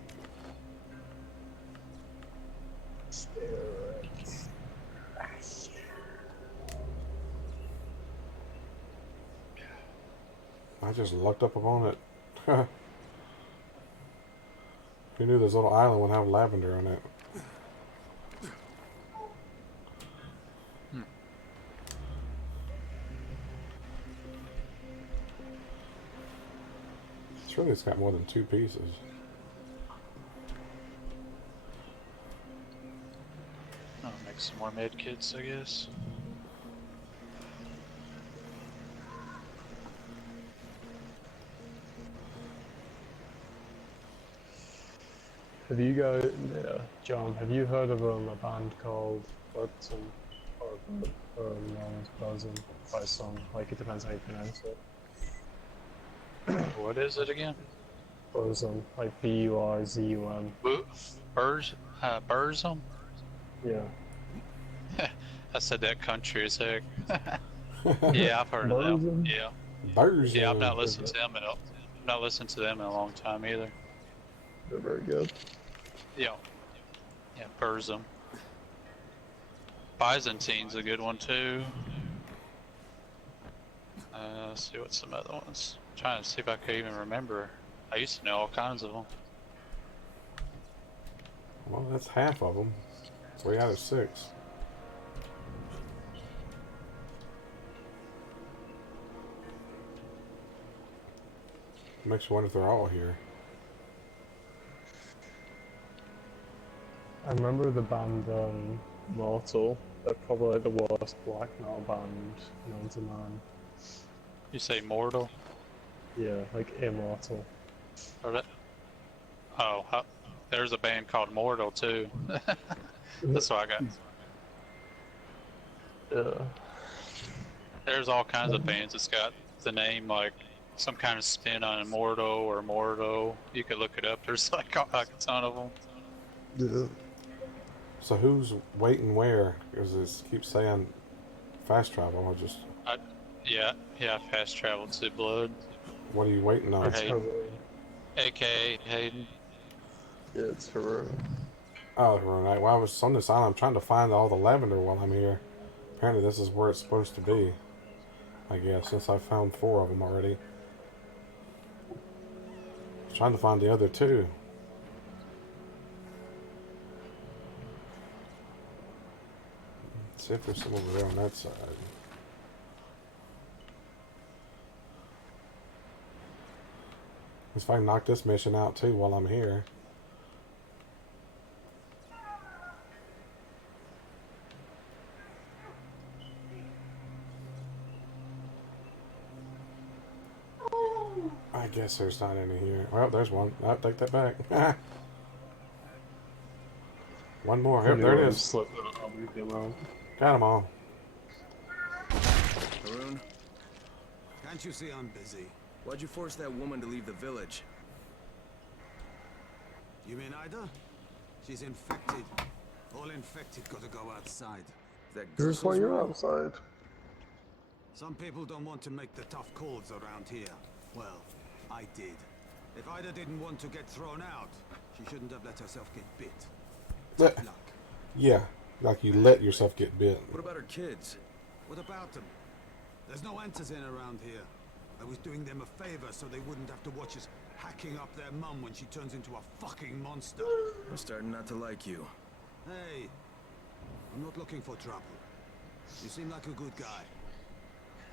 I just looked up upon it. Who knew this little island would have lavender on it? Surely it's got more than 2 pieces. I'll make some more med kits, I guess. Have you guys, John, have you heard of a band called Burzum? Or known as Burzum by some, like it depends how you pronounce it. What is it again? Burzum, like B-U-R-Z-U-M. Burzum? Yeah. I said that country as heck. Yeah, I've heard of them. Burzum? Yeah. Birds. Yeah, I've not listened to them in a long time either. They're very good. Yeah. Yeah, Burzum. Byzantine's a good one too. Let's see what some other ones. I'm trying to see if I could even remember. I used to know all kinds of them. Well, that's half of them. 3 out of 6. Makes you wonder if they're all here. I remember the band Mortal. They're probably like the worst black metal band known to man. You say mortal? Yeah, like Immortal. Or that, oh, there's a band called Mortal too. That's what I got. Yeah. There's all kinds of bands that's got the name like some kind of spin on Immortal or Mortal. You could look it up. There's like a ton of them. Yeah. So who's waiting where? Because it keeps saying fast travel. I just. Yeah, fast travel to Blood. What are you waiting on? Or It's Hayden. Haroon. AKA Hayden. Yeah, it's Haroon. Oh, right. Well, I was on this island. I'm trying to find all the lavender while I'm here. Apparently, this is where it's supposed to be. I guess since I found 4 of them already. I was trying to find the other 2. Let's see if there's some over there on that side. Let's see if I can knock this mission out too while I'm here. I guess there's not any here. Well, there's one. I'll take that back. One more. Yep, there it is. I'll leave them alone. Got them all. Haroon, Can't you see I'm busy? why'd you force that woman to leave the village? You mean Ida? She's infected. All infected gotta go outside. That Here's why Griswold's you're room? outside. Some people don't want to make the tough calls around here. Well, I did. If Ida didn't want to get thrown out, she shouldn't have let herself get bit. Tough luck. Yeah, like you let yourself get bit. What about her kids? What about them? There's no Antizin around here. I was doing them a favor so they wouldn't have to watch us hacking up their mum when she turns into a fucking monster. I'm starting not to like you. Hey, I'm not looking for trouble. You seem like a good guy.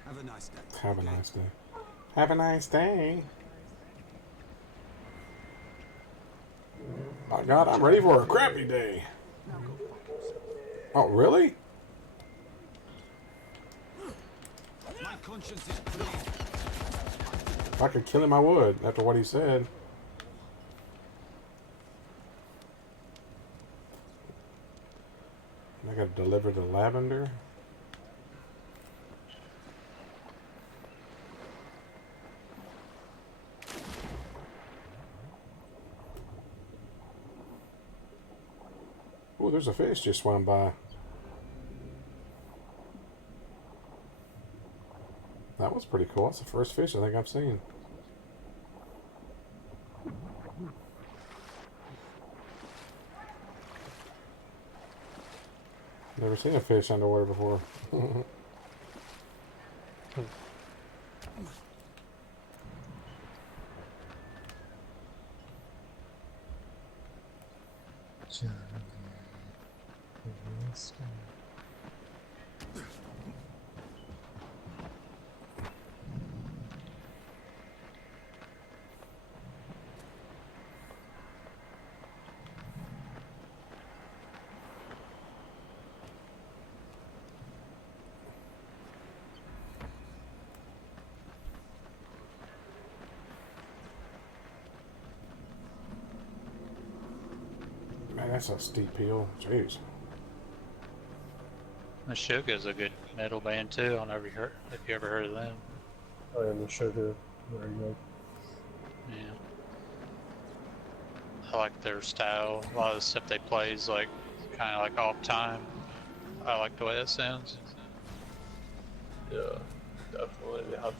Have a nice day. Have a okay? nice day. Have a nice day. My God, I'm ready for a crappy day. Oh, really? My conscience is clean. If I could kill him, I would, after what he said. I gotta deliver the lavender. Oh, there's a fish just swam by. That was pretty cool. That's the first fish I think I've seen. Never seen a fish underwater before. Man, that's a steep hill. Jeez. Meshuggah's a good metal band too. I don't know if you ever heard of them. Oh yeah, Meshuggah. Very good. Yeah. I like their style. A lot of the stuff they play is like kind of like off time. I like the way that sounds. Yeah, definitely. They have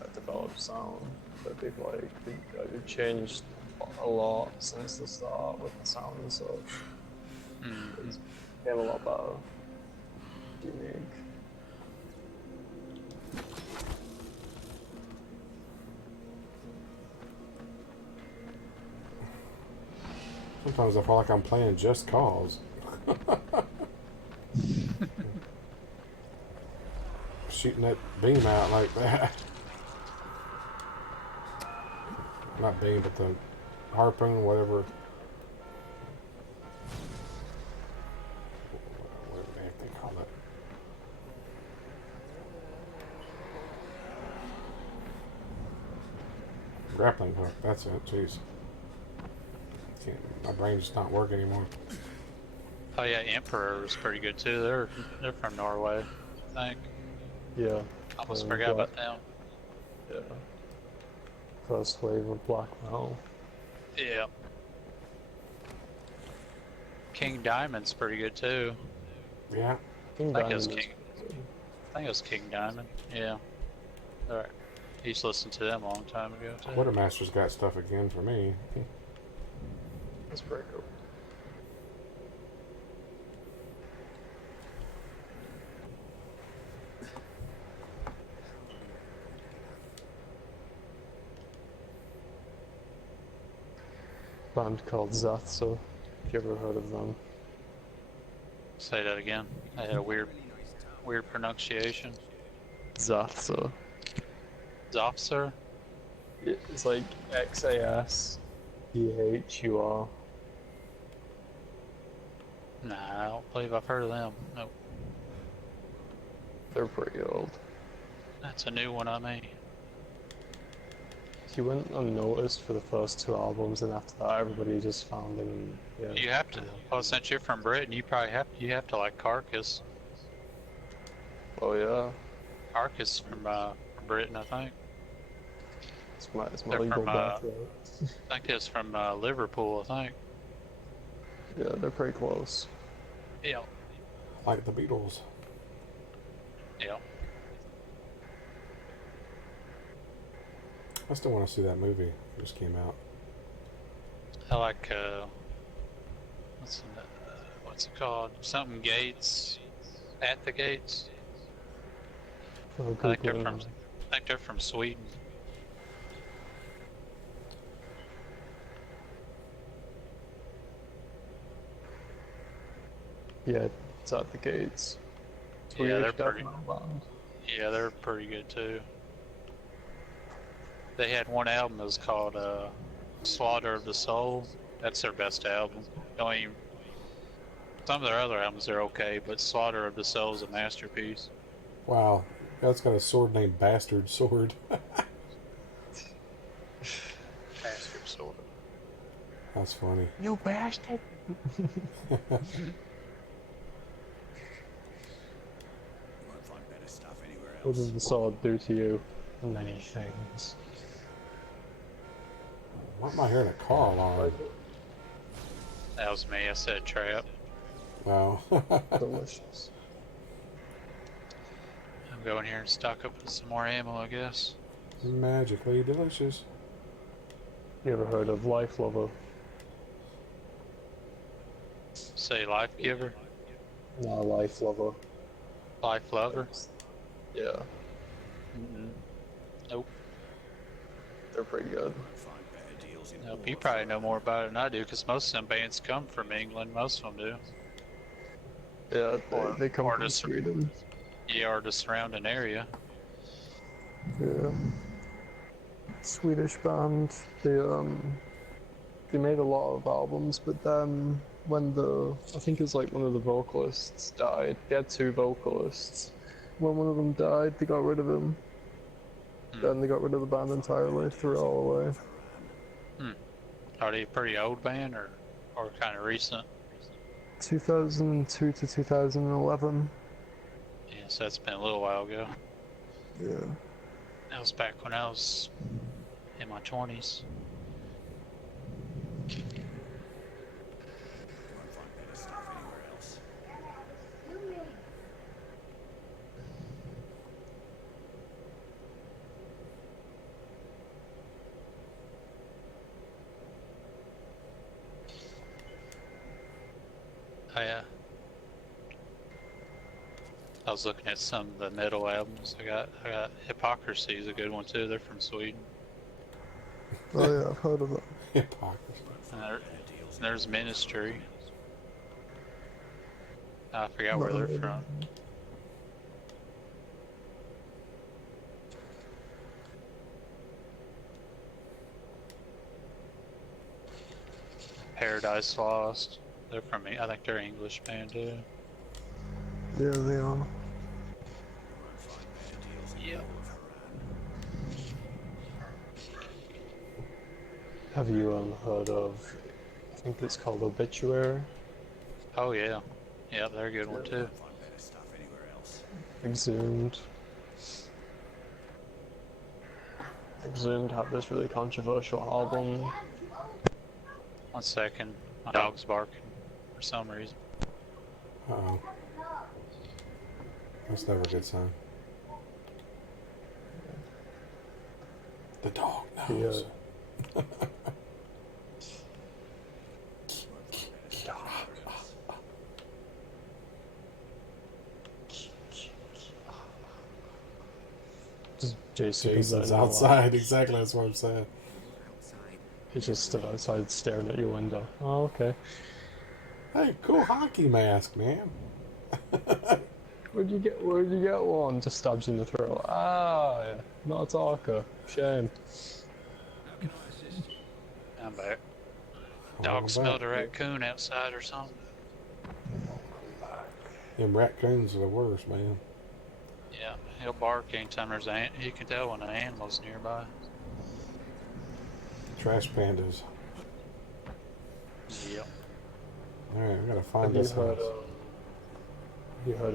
that developed sound that they've they've changed a lot since the start with the sound and such. It's became a lot better. Unique. Sometimes I feel like I'm playing Just Cause. Shooting that beam out like that. Not beam, but the harpoon, whatever. Whatever the heck they call it. grappling hook. That's it. Jeez. My brain just not work anymore. Oh yeah, Emperor was pretty good too. They're from Norway, I think. Yeah. Almost forgot Black, about them. yeah. First wave of black metal. Yeah. King Diamond's pretty good too. Yeah. King I think it was Diamond King. I think it was King Diamond. Yeah. Alright. I used to listen to them a long time ago too. Quartermaster's got stuff again for me. That's pretty cool. Band called Zathso, if you ever heard of them. Say that again. I had a weird pronunciation. Zathso. Zofzer? It's like Xasphur. Nah, I don't believe I've heard of them. Nope. They're pretty old. That's a new one on me. He went unnoticed for the first 2 albums, and after that, everybody just found him. And, yeah. You have to. Well, since you're from Britain, you probably have to like Carcass. Oh yeah, Carcass from Britain, I think. it's my They're legal from, birthright. I think it's from Liverpool, I think. Yeah, they're pretty close. Yeah. Like the Beatles. Yeah. I still want to see that movie. It just came out. I like what's it called? Something Gates. At the Gates. Oh, I think they're from Sweden. Yeah, it's at the gates. Yeah, they're Swedish death pretty. metal band. Yeah, they're pretty good too. They had one album that was called Slaughter of the Soul. That's their best album. Don't even. Some of their other albums are okay, but Slaughter of the Soul is a masterpiece. Wow. That's got a sword named Bastard Sword. Bastard Sword. That's funny. You bastard! You won't find better stuff anywhere What else. does the sword do to you? Many things. Why am I hearing a car alarm? That was me. I said trap. Wow. Delicious. I'm going here and stock up with some more ammo, I guess. Magically delicious. You ever heard of Life Lover? Say Life Giver, No, Life Lover. Life Lover. Yeah, Nope. they're pretty good. Find better deals in Nope. You probably know more about it than I do, because most of them bands come from England. Most of them do. Yeah, Or- they come or from just- Sweden. Yeah, or the surrounding area. Yeah. Swedish band. They made a lot of albums, but then when I think it's like one of the vocalists died. They had 2 vocalists. When one of them died, they got rid of him. Then they got rid of the band entirely, threw it all away. Are they a pretty old band or kind of recent? 2002 to 2011. Yeah, so that's been a little while ago. Yeah. That was back when I was in my 20s. You won't find better stuff anywhere else. I was looking at some of the metal albums. I got Hypocrisy is a good one too. They're from Sweden. Oh yeah, I've heard of that. Hypocrisy. And there's Ministry. I forgot where they're from. Paradise Lost. They're from I think they're English band too. Yeah, they are. Yep. Have you heard of, I think it's called Obituary? Oh yeah. Yeah, they're a good one too. Find better stuff anywhere else. Exhumed. Exhumed had this really controversial album. 1 second. My dog's barking for some reason. Uh-oh. That's never a good sign. The dog knows. Just Jason Jason's outside. Exactly, that's what I'm saying. He just stood outside staring at your window. Oh, okay. Hey, cool hockey mask, man. Where'd you get one? Just stabs you in the throat. Ah, yeah. Not a talker. Shame. I'm back. Welcome Dog back. smelled a raccoon outside or something. Them raccoons are the worst, man. Yeah, he'll bark anytime there's you can tell when an animal's nearby. Trash pandas. Yep. Alright, I gotta find Have you this heard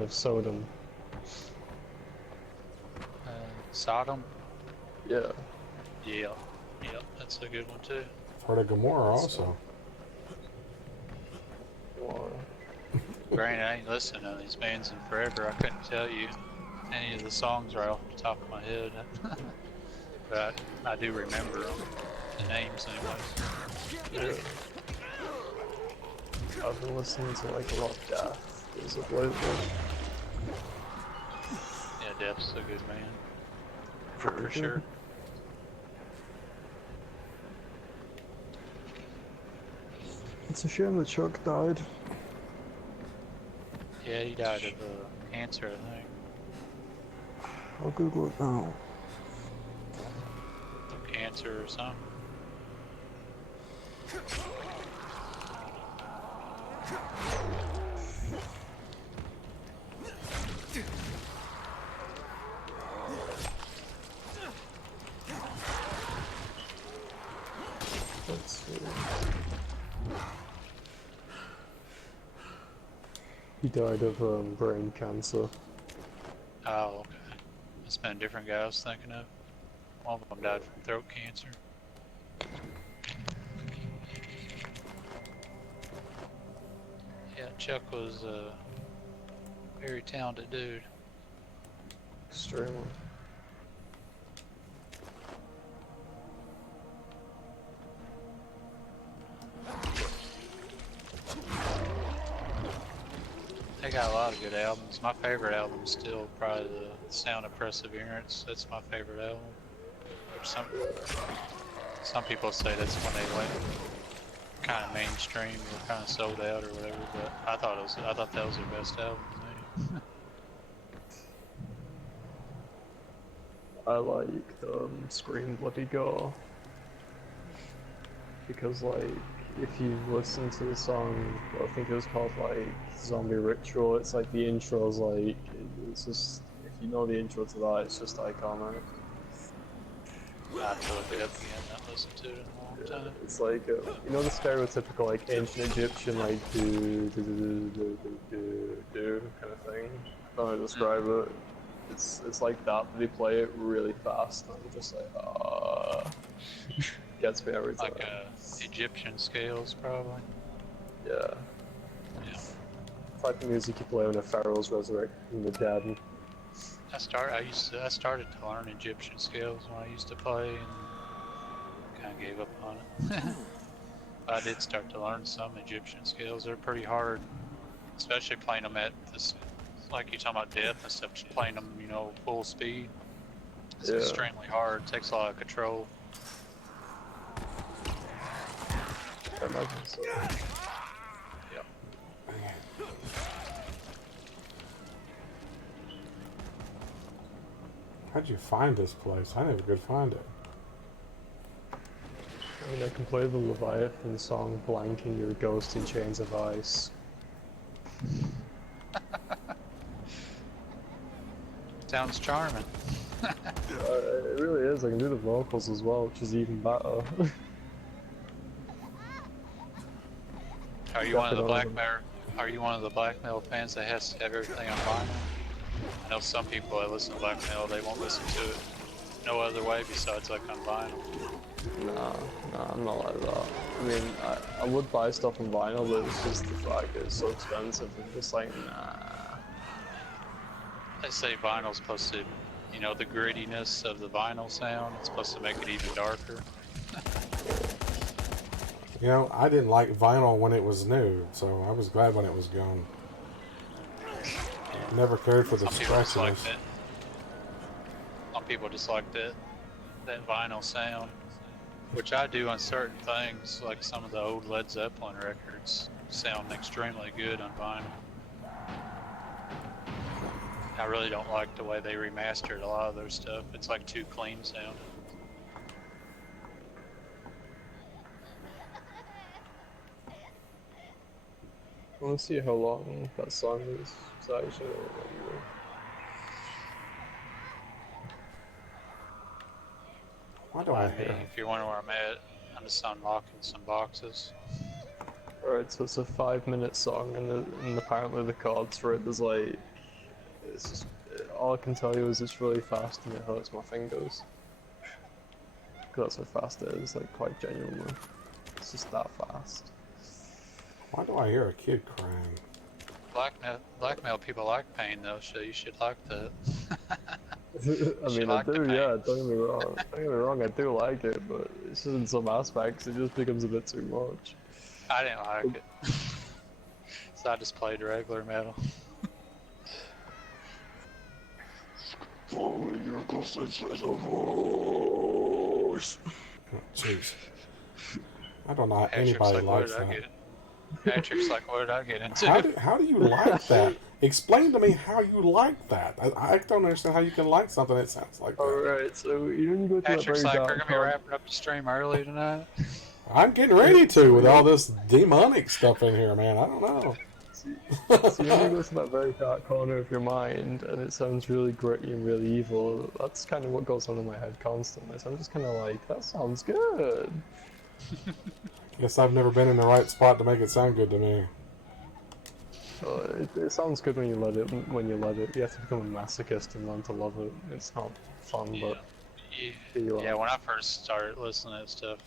house. of Sodom? Sodom? Yeah. Yeah. Yep, that's a good one too. Heard of Gomorrah also. Granted, I ain't listened to these bands in forever. I couldn't tell you any of the songs right off the top of my head. But I do remember them, the names anyway. Yeah. I've been listening to like a lot of Death. Is it lately? Yeah, Death's a good man. For sure. It's a shame that Chuck died. Yeah, he died of cancer, I think. I'll Google it now. Cancer or something. Let's see. He died of brain cancer. Oh, okay. That's been a different guy I was thinking of. One of them died from throat cancer. Yeah, Chuck was a very talented dude. Extremely. They got a lot of good albums. My favorite album is still probably the Sound of Perseverance. That's my favorite album. Or some people say that's when they went kind of mainstream or kind of sold out or whatever. But I thought that was their best album. I like Scream Bloody Gore. Because like, if you listen to the song, I think it was called like Zombie Ritual, it's like the intro's like, it's just, if you know the intro to that, it's just iconic. I have to look it up again. Not listened to it in a long time. It's like, you know the stereotypical like ancient Egyptian like do kind of thing? I don't know how to describe it. It's like that, but they play it really fast, and I'm just like, ah. Gets me every time. Like Egyptian scales, probably. Yeah. Yeah. Type of music you play when a pharaoh's resurrected from the dead. I started to learn Egyptian scales when I used to play, and kind of gave up on it. I did start to learn some Egyptian scales. They're pretty hard, especially playing them at this, like you talking about depth and stuff. Just playing them, you know, full speed. It's extremely hard. It takes a lot of control. I imagine so. Yeah. How'd you find this place? I never could find it. I mean, I can play the Leviathan song Blanking Your Ghost in Chains of Ice. Sounds charming. It really is. I can do the vocals as well, which is even better. you one of the blackmail? Are you one of the blackmail fans that has to have everything on vinyl? I know some people that listen to blackmail, they won't listen to it no other way besides like on vinyl. Nah, I'm not like that. I mean, I would buy stuff on vinyl, but it's just the fact that it's so expensive and just like, nah. They say vinyl's supposed to, you know, the grittiness of the vinyl sound, it's supposed to make it even darker. You know, I didn't like vinyl when it was new, so I was glad when it was gone. Never cared for the scratchiness. Some people just like that vinyl sound, which I do on certain things, like some of the old Led Zeppelin records sound extremely good on vinyl. I really don't like the way they remastered a lot of their stuff. It's like too clean sounding. I want to see how long that song is. It's actually Why do I hear? If you're wondering where I'm at, I'm just unlocking some boxes. Alright, so it's a 5-minute song, and apparently the chords for it, there's like, it's just, all I can tell you is it's really fast and it hurts my fingers. Because that's how fast it is, like quite genuinely. It's just that fast. Why do I hear a kid crying? Blackmail people like pain though, so you should like that. I mean, I do, yeah, don't get me wrong. Don't get me wrong, I do like it, but it's just in some aspects, it just becomes a bit too much. I didn't like it. So I just played regular metal. Jeez. I don't know how anybody likes that. Patrick's like, what did I get into? How do you like that? Explain to me how you like that. I don't understand how you can like something that sounds like that. Alright, so you don't go to Patrick's that very like, we're gonna be wrapping up the stream early tonight. I'm getting ready to with all this demonic stuff in here, man. I don't know. So you only go to that very dark corner of your mind, and it sounds really gritty and really evil. That's kind of what goes on in my head constantly. So I'm just kind of like, that sounds good. Guess I've never been in the right spot to make it sound good to me. It sounds good when you let it. You have to become a masochist and learn to love it. It's not fun, but yeah. When I first started listening to stuff,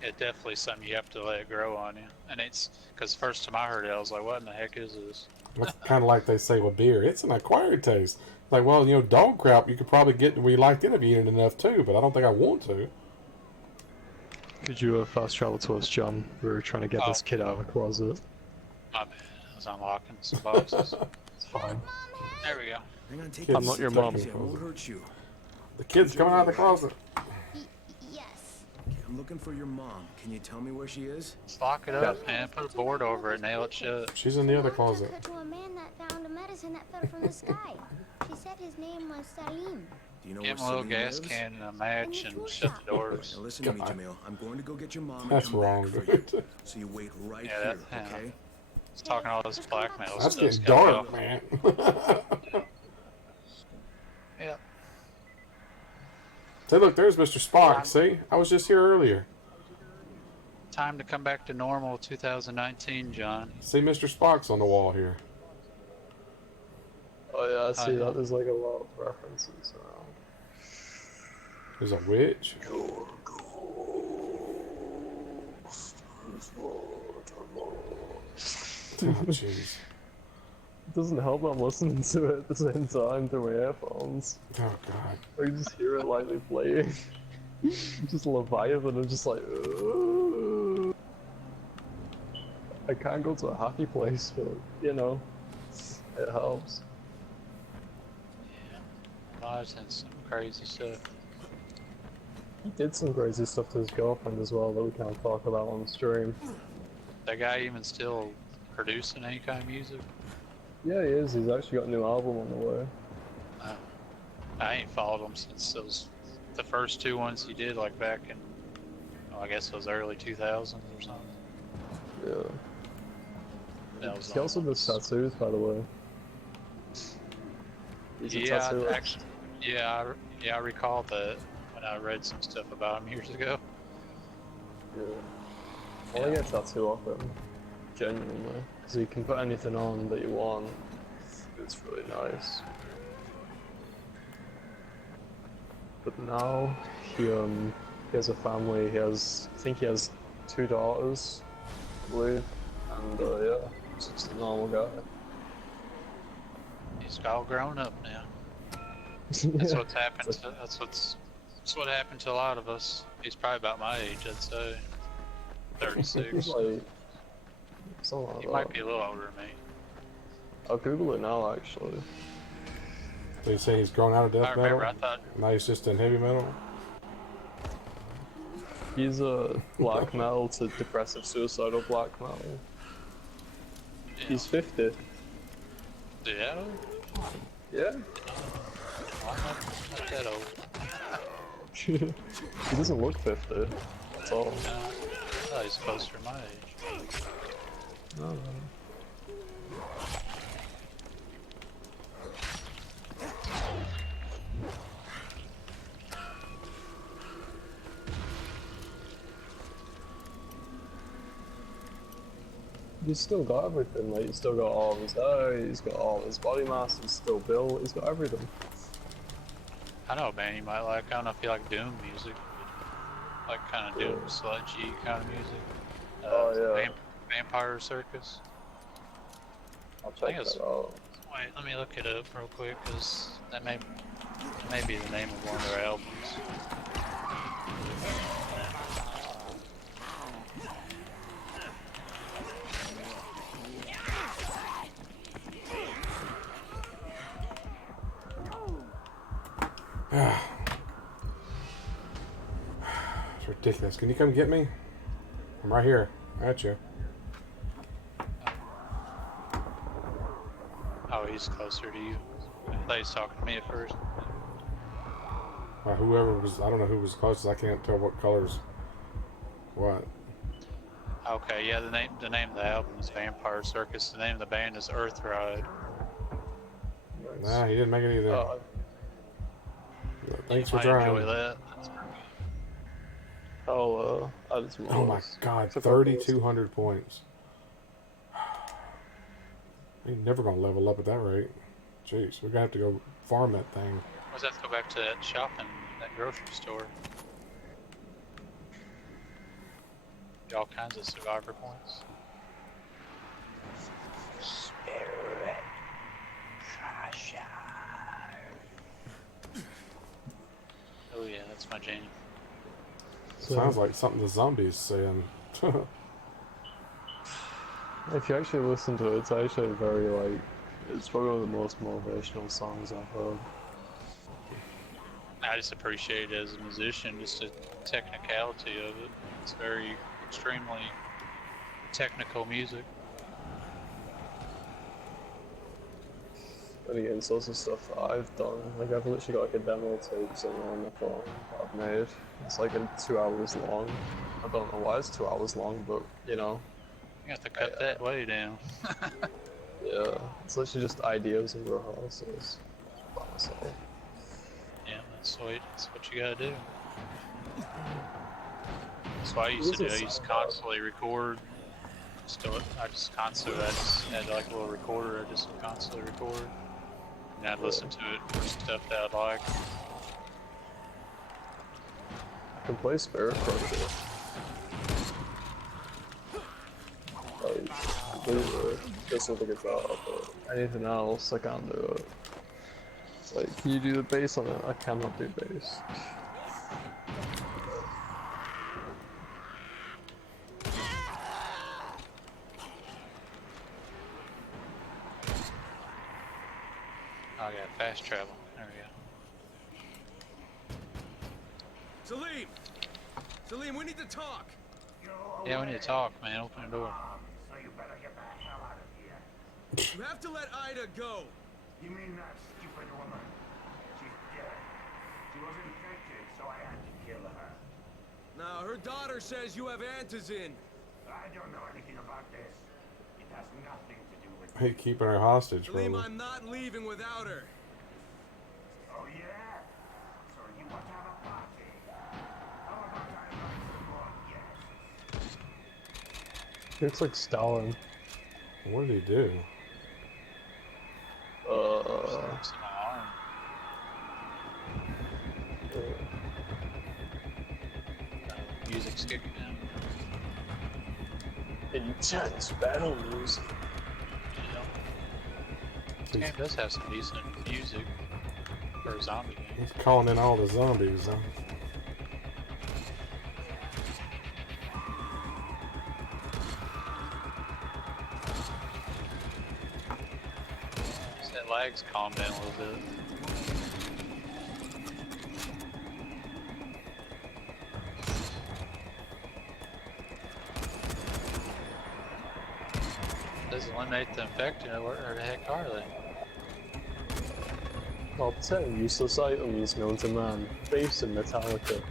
it's definitely something you have to let it grow on you. And it's because first time I heard it, I was like, "What in the heck is this?" It's kind of like they say with beer. It's an acquired taste. Like, well, you know, dog crap you could probably get where you liked it if you eat it enough too, but I don't think I want to. Could you fast travel to us, John? We were trying to get this kid out of the closet. My bad. I was unlocking some boxes. It's fine. There we go. Hang on, take I'm not your mom. I won't hurt you. The kid's coming out of the closet. Yes. Okay, I'm looking for your mom. Can you tell me where she is? Just lock it up, man. Put a board over it, nail it shut. She's in the other closet. Took her to a man that found a medicine that fell from the sky. She said his name was Salim. Do you know Get where him a little Celine gas lives? can and a match and shut the doors. Now listen to me, Jamil. I'm going to go get your mom That's and come wrong, back for you. dude. So you wait right Yeah, here, that- okay? It's talking all this blackmail That's stuff. getting dark, man. Yeah. Say, look, there's Mr. Spock. See? I was just here earlier. Time to come back to normal 2019, John. See, Mr. Spock's on the wall here. Oh yeah, I see that. There's like a lot of references around. There's a witch. Oh, jeez. It doesn't help I'm listening to it at the same time through my earphones. Oh, God. I can just hear it lightly playing. Just Leviathan, I'm just like, ugh. I can't go to a happy place, but, you know, it helps. Lives and some crazy stuff. He did some crazy stuff to his girlfriend as well that we can't talk about on stream. That guy even still producing any kind of music? Yeah, he is. He's actually got a new album on the way. I ain't followed him since those the first two ones he did, like back in, I guess it was early 2000s or something. Yeah. That was He also does tattoos, by the way. He's a tattooist. actually, yeah, I recall that when I read some stuff about him years ago. Yeah. I want to get a tattoo off him. genuinely, because you can put anything on that you want. It's really nice. But now he has a family. I think he has 2 daughters, I believe, and yeah, he's just a normal guy. He's all grown up now. Yeah. That's what's happened. That's what happened to a lot of us. He's probably about my age, I'd say. 36. He's like, something like He that. might be a little older than me. I'll Google it now, actually. They say he's grown out of death I remember. metal. I thought. Now he's just in heavy metal. He's a black metal to depressive suicidal black metal. Yeah. He's 50. Yeah. Yeah. I'm not that old. He doesn't look 50. That's all. No, I thought he's closer to my age. No. He's still got everything, like he's still got all of his hair, he's got all of his body mass, he's still built, he's got everything. I know a band you might like. I don't know if you like doom music, but like kind of doom sludgy kind of music. Oh yeah. Vampire Circus. I'll check that out. Wait, let me look it up real quick, because that may be the name of one of their albums. It's ridiculous. Can you come get me? I'm right here. At you. Oh, he's closer to you. I thought he was talking to me at first. Whoever was, I don't know who was closest. I can't tell what colors. What? Okay, yeah, the name of the album is Vampire Circus. The name of the band is Earthride. Nah, he didn't make it either. Thanks for I trying. enjoy that. I'll add it to my Oh my list. god, 3,200 points. Ain't never gonna level up at that rate. Jeez, we're gonna have to go farm that thing. We'll have to go back to that shopping, that grocery store. Get all kinds of survivor points. Spirit Crusher. Oh yeah, that's my jam. Sounds like something the zombies saying. If you actually listen to it, it's actually very like, it's probably one of the most motivational songs I've heard. I just appreciate it as a musician, just the technicality of it. It's very extremely technical music. And again, it's also stuff that I've done. Like I've literally got like a demo tape somewhere on my phone that I've made. It's like 2 hours long. I don't know why it's 2 hours long, but you know. You have to cut that way down. Yeah, it's literally just ideas and rehearsals. By myself. Yeah, that's sweet. That's what you gotta do. That's what I used to do. I used to constantly record. I just had like a little recorder. I just constantly record. And I'd listen to it for stuff that I'd like. I can play Spirit Crusher. Just with the guitar, but anything else I can't do it. It's like, can you do the bass on it? I cannot do bass. Oh, I got fast travel. There we go. Salim, we need to talk. Yeah, we need to talk, man. Open the door. You have to let Ida go. You mean that stupid woman? She's dead. She was infected, so I had to kill her. Now, her daughter says you have antizin. I don't know anything about this. It has nothing to do with Hey, keeping her hostage, Salim, brother. I'm not leaving without her. Oh yeah? So you want to have a party? How about I invite some more guests? It's like Stalin. What did he do? It's in my arm. Music's kicking in. Intense battle music. Yeah. This game does have some decent music for a zombie game. He's calling in all the zombies, huh? That lag's calmed down a little bit. Does eliminate the infected, where the heck are they? Top 10 useless items known to man. Base in Metallica.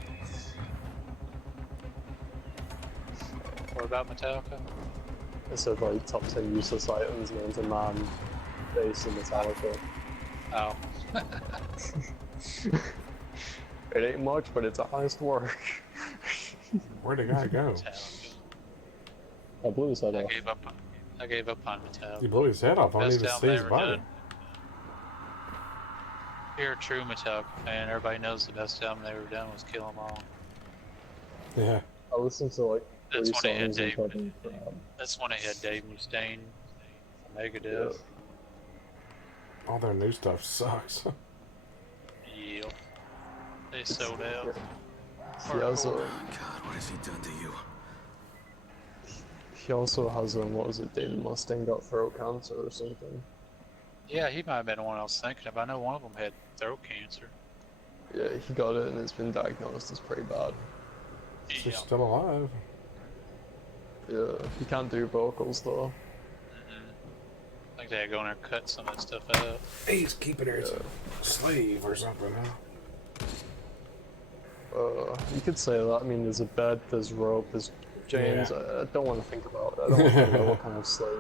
What about Metallica? I said like top 10 useless items known to man. Base in Metallica. Oh. It ain't much, but it's honest work. Where'd the guy go? I blew his head off. I gave up on Metallica. He blew his head off. I don't Best even album see they his ever body. done. If you're a true Metallica fan, everybody knows the best album they ever done was Kill 'Em All. Yeah. I listened to like 3 That's when it had songs and Dave. fucking crap. That's when it had Dave Mustaine, Megadeth. All their new stuff sucks. Yep. They sold out. He also, God, what has he done to you? he also has what was it, David Mustaine got throat cancer or something. Yeah, he might have been the one I was thinking of. I know one of them had throat cancer. Yeah, he got it and it's been diagnosed as pretty bad. He's Yeah. still alive. Yeah, he can't do vocals though. I think they had to go in there and cut some of that stuff out. He's keeping her as a slave or something, huh? You could say that. I mean, there's a bed, there's rope, there's chains. Yeah. I don't want to think about it. I don't want to think about what kind of slave.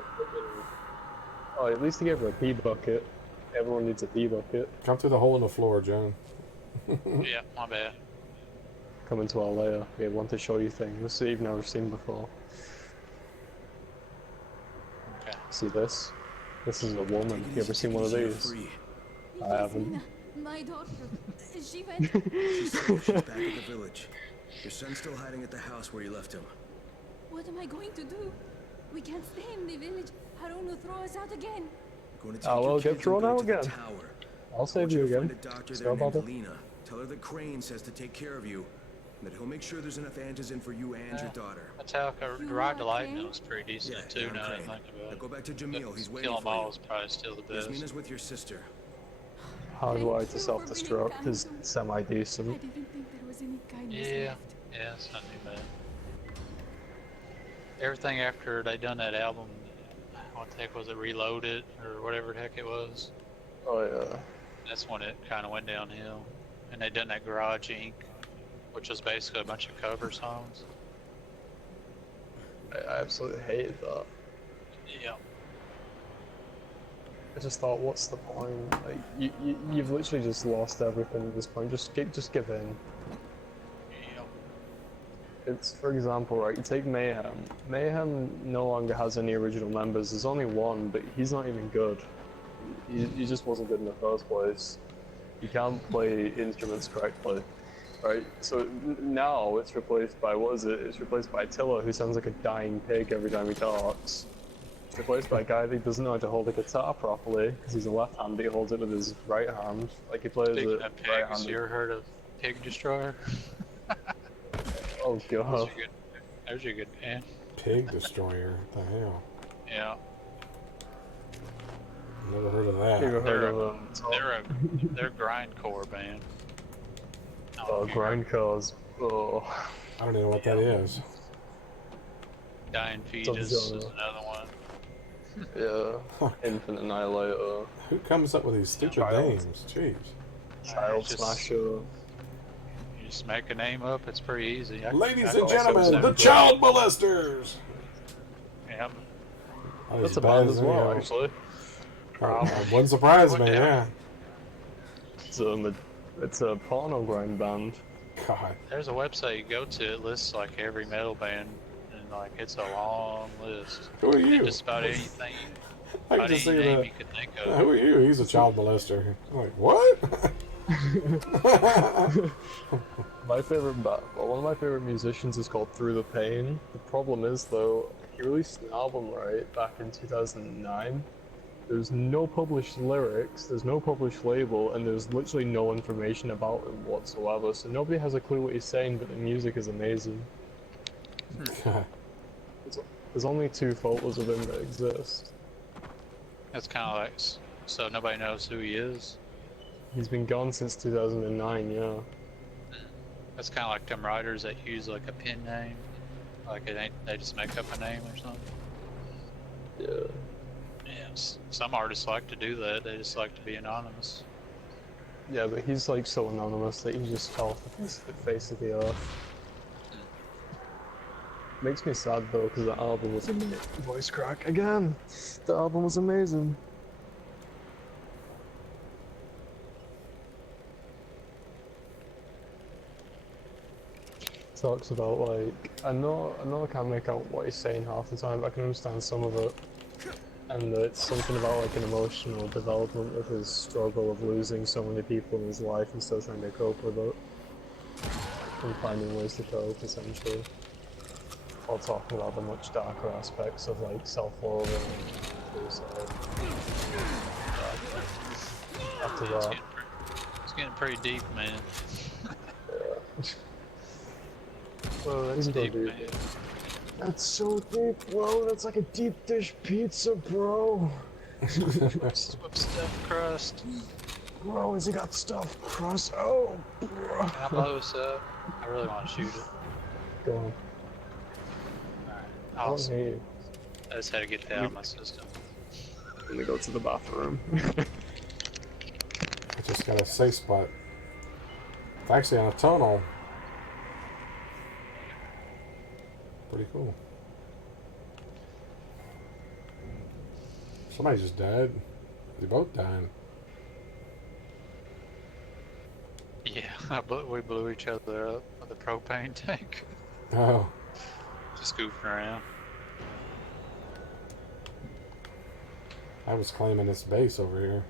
Oh, at least he gave her a pee bucket. Everyone needs a pee bucket. Come through the hole in the floor, Joan. Yeah, my bad. Come into our lair. We want to show you things that you've never seen before. Okay. See this? This is a woman. You ever seen one of these? I haven't. My daughter, she went. She's safe. She's back at the village. Your son's still hiding at the house where you left him. What am I going to do? We can't stay in the village. Harun will throw us out again. Going to take Oh, your well, kids get and thrown go out to the again. tower. I'll save I you want to again. find a doctor Let's there go, named Bubba. Lena. Tell her that Crane says to take care of you, and that he'll make sure there's enough antigen for you and your daughter. Metallica, You Ride to are Lightning Crane? was pretty decent Yeah, too, I'm now that I Crane. think about Now it. go back to Jamil. He's waiting Kill 'Em for All you. is probably still the best. Yasmina's with your sister. How do I Thank to you for self-destruct being is kind. I semi-decent. didn't think there was any kindness Yeah, left. yeah, it's not too bad. Everything after they done that album, what the heck was it, Reloaded, or whatever the heck it was, Oh yeah. that's when it kind of went downhill. And they done that Garage Inc., which was basically a bunch of cover songs. I absolutely hated that. Yeah. I just thought, what's the point? Like, you've literally just lost everything at this point. Just give in. Yeah. It's, for example, right, you take Mayhem. Mayhem no longer has any original members. There's only one, but he's not even good. He just wasn't good in the first place. You can't play instruments correctly, right? So now it's replaced by, what is it? It's replaced by Attila, who sounds like a dying pig every time he talks. It's replaced by a guy that doesn't know how to hold a guitar properly, because he's a left-hander, he holds it with his right hand. Like, he plays Speaking it of pigs, right-handed. you ever heard of Pig Destroyer? Oh god. There's your good band. Pig Destroyer. What the hell? Yeah. Never heard of that. Never heard They're of they're a grindcore band. Oh, grindcores. Oh. I don't even know what that is. Dying Some Fetus is genre. another one. Yeah. Infinite Annihilator. Who comes up with these stupid Child. names? Jeez. Child just- Smasher. You just make a name up, it's pretty easy. Ladies I and also gentlemen, said- the Child Molesters! Yep. Oh, That's as a bad band as as they well, are. actually. Wouldn't surprise me, What the yeah. It's a porno grind band. God. There's a website you go to, it lists like every metal band, and Like, it's a long list. Who are And you? just about anything, I can about just any see name that. you could think Yeah, of. who are you? He's a child molester. I'm like, what? My favorite, well, one of my favorite musicians is called Through the Pain. The problem is, though, he released an album, right, back in 2009. There's no published lyrics, there's no published label, and there's literally no information about him whatsoever, so nobody has a clue what he's saying, but the music is amazing. There's only 2 photos of him that exist. That's kind of like, so nobody knows who he is. He's been gone since 2009, yeah. That's kind of like them writers that use like a pen name. Like they just make up a name or something. Yeah. Yes. Some artists like to do that. They just like to be anonymous. Yeah, but he's like so anonymous that he just fell off the face of the earth. Makes me sad though, because the album was amazing. Voice crack again! The album was amazing. Talks about like, I know I can't make out what he's saying half the time, but I can understand some of it. And it's something about like an emotional development of his struggle of losing so many people in his life and still trying to cope with it. And finding ways to cope, essentially. While talking about the much darker aspects of like self-love and suicide. After that. It's getting pretty deep, man. Yeah. Well, that's deep, deep, man. That's so deep, bro. That's like a deep dish pizza, bro. With stuffed crust. Bro, has he got stuffed crust? Oh, bro. Can I blow this up? I really want to shoot it. Go on. Alright. I don't Awesome. hear you. I just had to get that out of my system. Let me go to the bathroom. I just got a safe spot. It's actually on a tunnel. Pretty cool. Somebody just died. They both died. Yeah, we blew each other up with a propane tank. Oh. Just goofing around. I was claiming this base over here.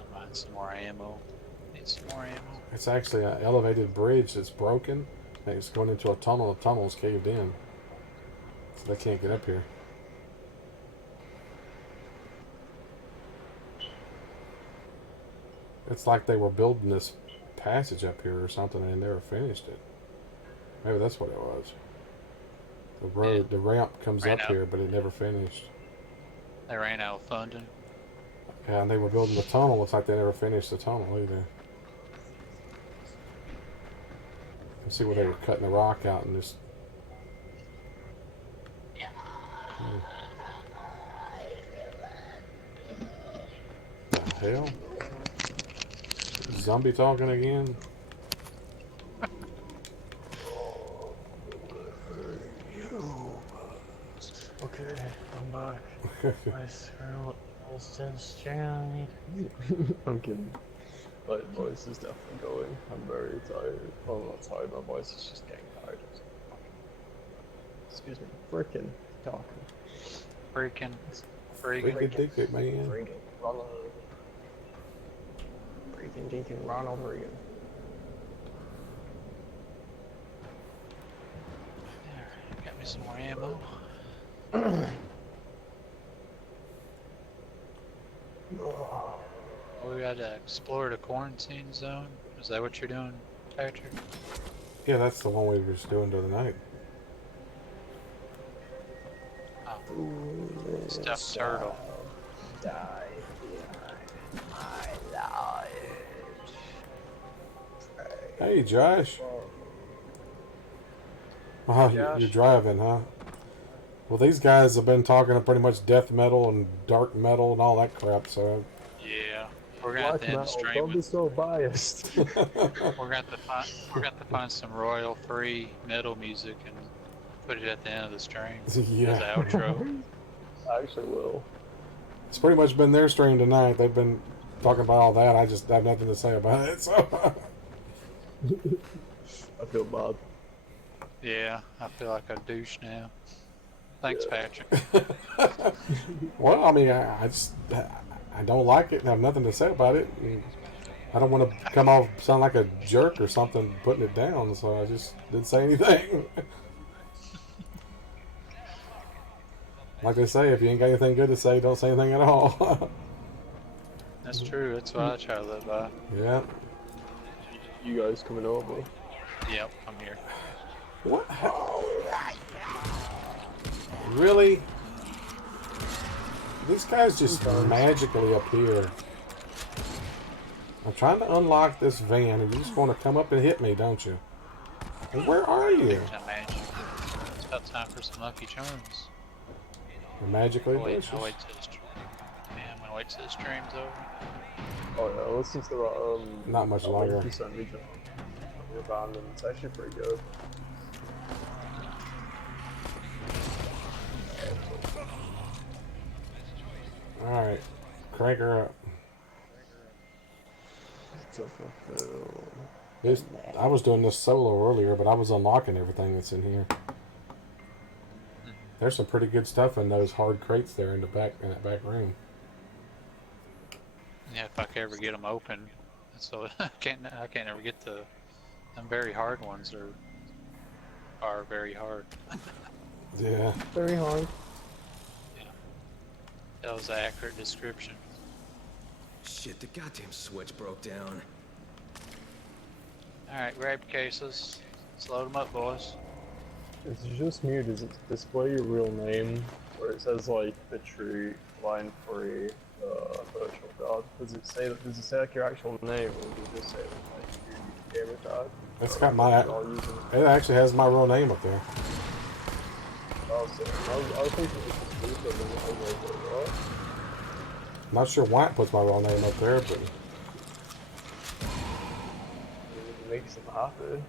I'm buying some more ammo. Need some more ammo. It's actually an elevated bridge that's broken. And it's going into a tunnel. The tunnel's caved in. So they can't get up here. It's like they were building this passage up here or something and they never finished it. Maybe that's what it was. The road, the ramp comes up here, but it never finished. They ran out of funding. Yeah, and they were building the tunnel. Looks like they never finished the tunnel either. You see where they were cutting the rock out and just... The hell? Zombie talking again? Okay, I'm back. My throat is just jammed. I'm kidding. My voice is definitely going. I'm very tired. Well, I'm not tired, my voice is just getting tired. Excuse me. Frickin' talking. Freaking. Freaking man. Freaking Ronald. Freaking Deacon Ronald Reagan. Got me some more ammo. We gotta explore the quarantine zone. Is that what you're doing, Patrick? Yeah, that's the one we were just doing the other night. Oh. Stuffed turtle. Die my life. Hey, Josh. Oh, you're driving, huh? Well, these guys have been talking pretty much death metal and dark metal and all that crap, so... Yeah, we're gonna have to end the stream Don't be with... so biased. We're gonna have to find some royal-free metal music and put it at the end of the stream Yeah. as the outro. I actually will. It's pretty much been their stream tonight. They've been talking about all that. I just have nothing to say about it, so... I feel bad. Yeah, I feel like a douche now. Thanks, Patrick. Well, I mean, I don't like it and have nothing to say about it. And I don't want to come off sound like a jerk or something putting it down, so I just didn't say anything. Like they say, if you ain't got anything good to say, don't say anything at all. That's true. That's what I try to live by. Yeah. You guys coming over? Yep, I'm here. What? Really? These guys just magically appear. I'm trying to unlock this van, and you just want to come up and hit me, don't you? And where are you? It's about time for some Lucky Charms. You're magically delicious. I'll wait till the stream. Yeah, I'm gonna wait till the stream's over. Oh yeah, listen to the Not much longer. Percent region. Your band, and it's actually pretty good. All right, crank her up. I was doing this solo earlier, but I was unlocking everything that's in here. There's some pretty good stuff in those hard crates there in that back room. Yeah, if I could ever get them open, so I can't ever get them very hard ones are very hard. Yeah. Very hard. Yeah. That was an accurate description. Shit, the goddamn switch broke down. Alright, grab cases. Let's load them up, boys. It's just me, does it display your real name? Where it says like Petreak, line 3, virtual god. Does it say like your actual name, or does it just say like your gamer tag? It's got my. It actually has my real name up there. Oh, so I was thinking it was just what? I'm not sure why it puts my real name up there, but It makes them happy.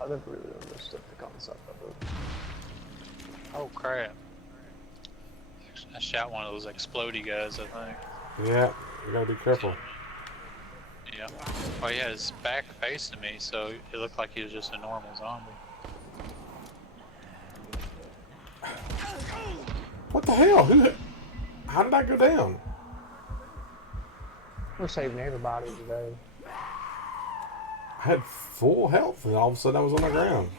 I never really understood the concept of it. Oh crap. I shot one of those explodey guys, I think. yeah, you gotta be careful. Yeah. Well, he had his back facing me, so it looked like he was just a normal zombie. What the hell? How did I go down? We're saving everybody today. I had full health, and all of a sudden I was on the ground.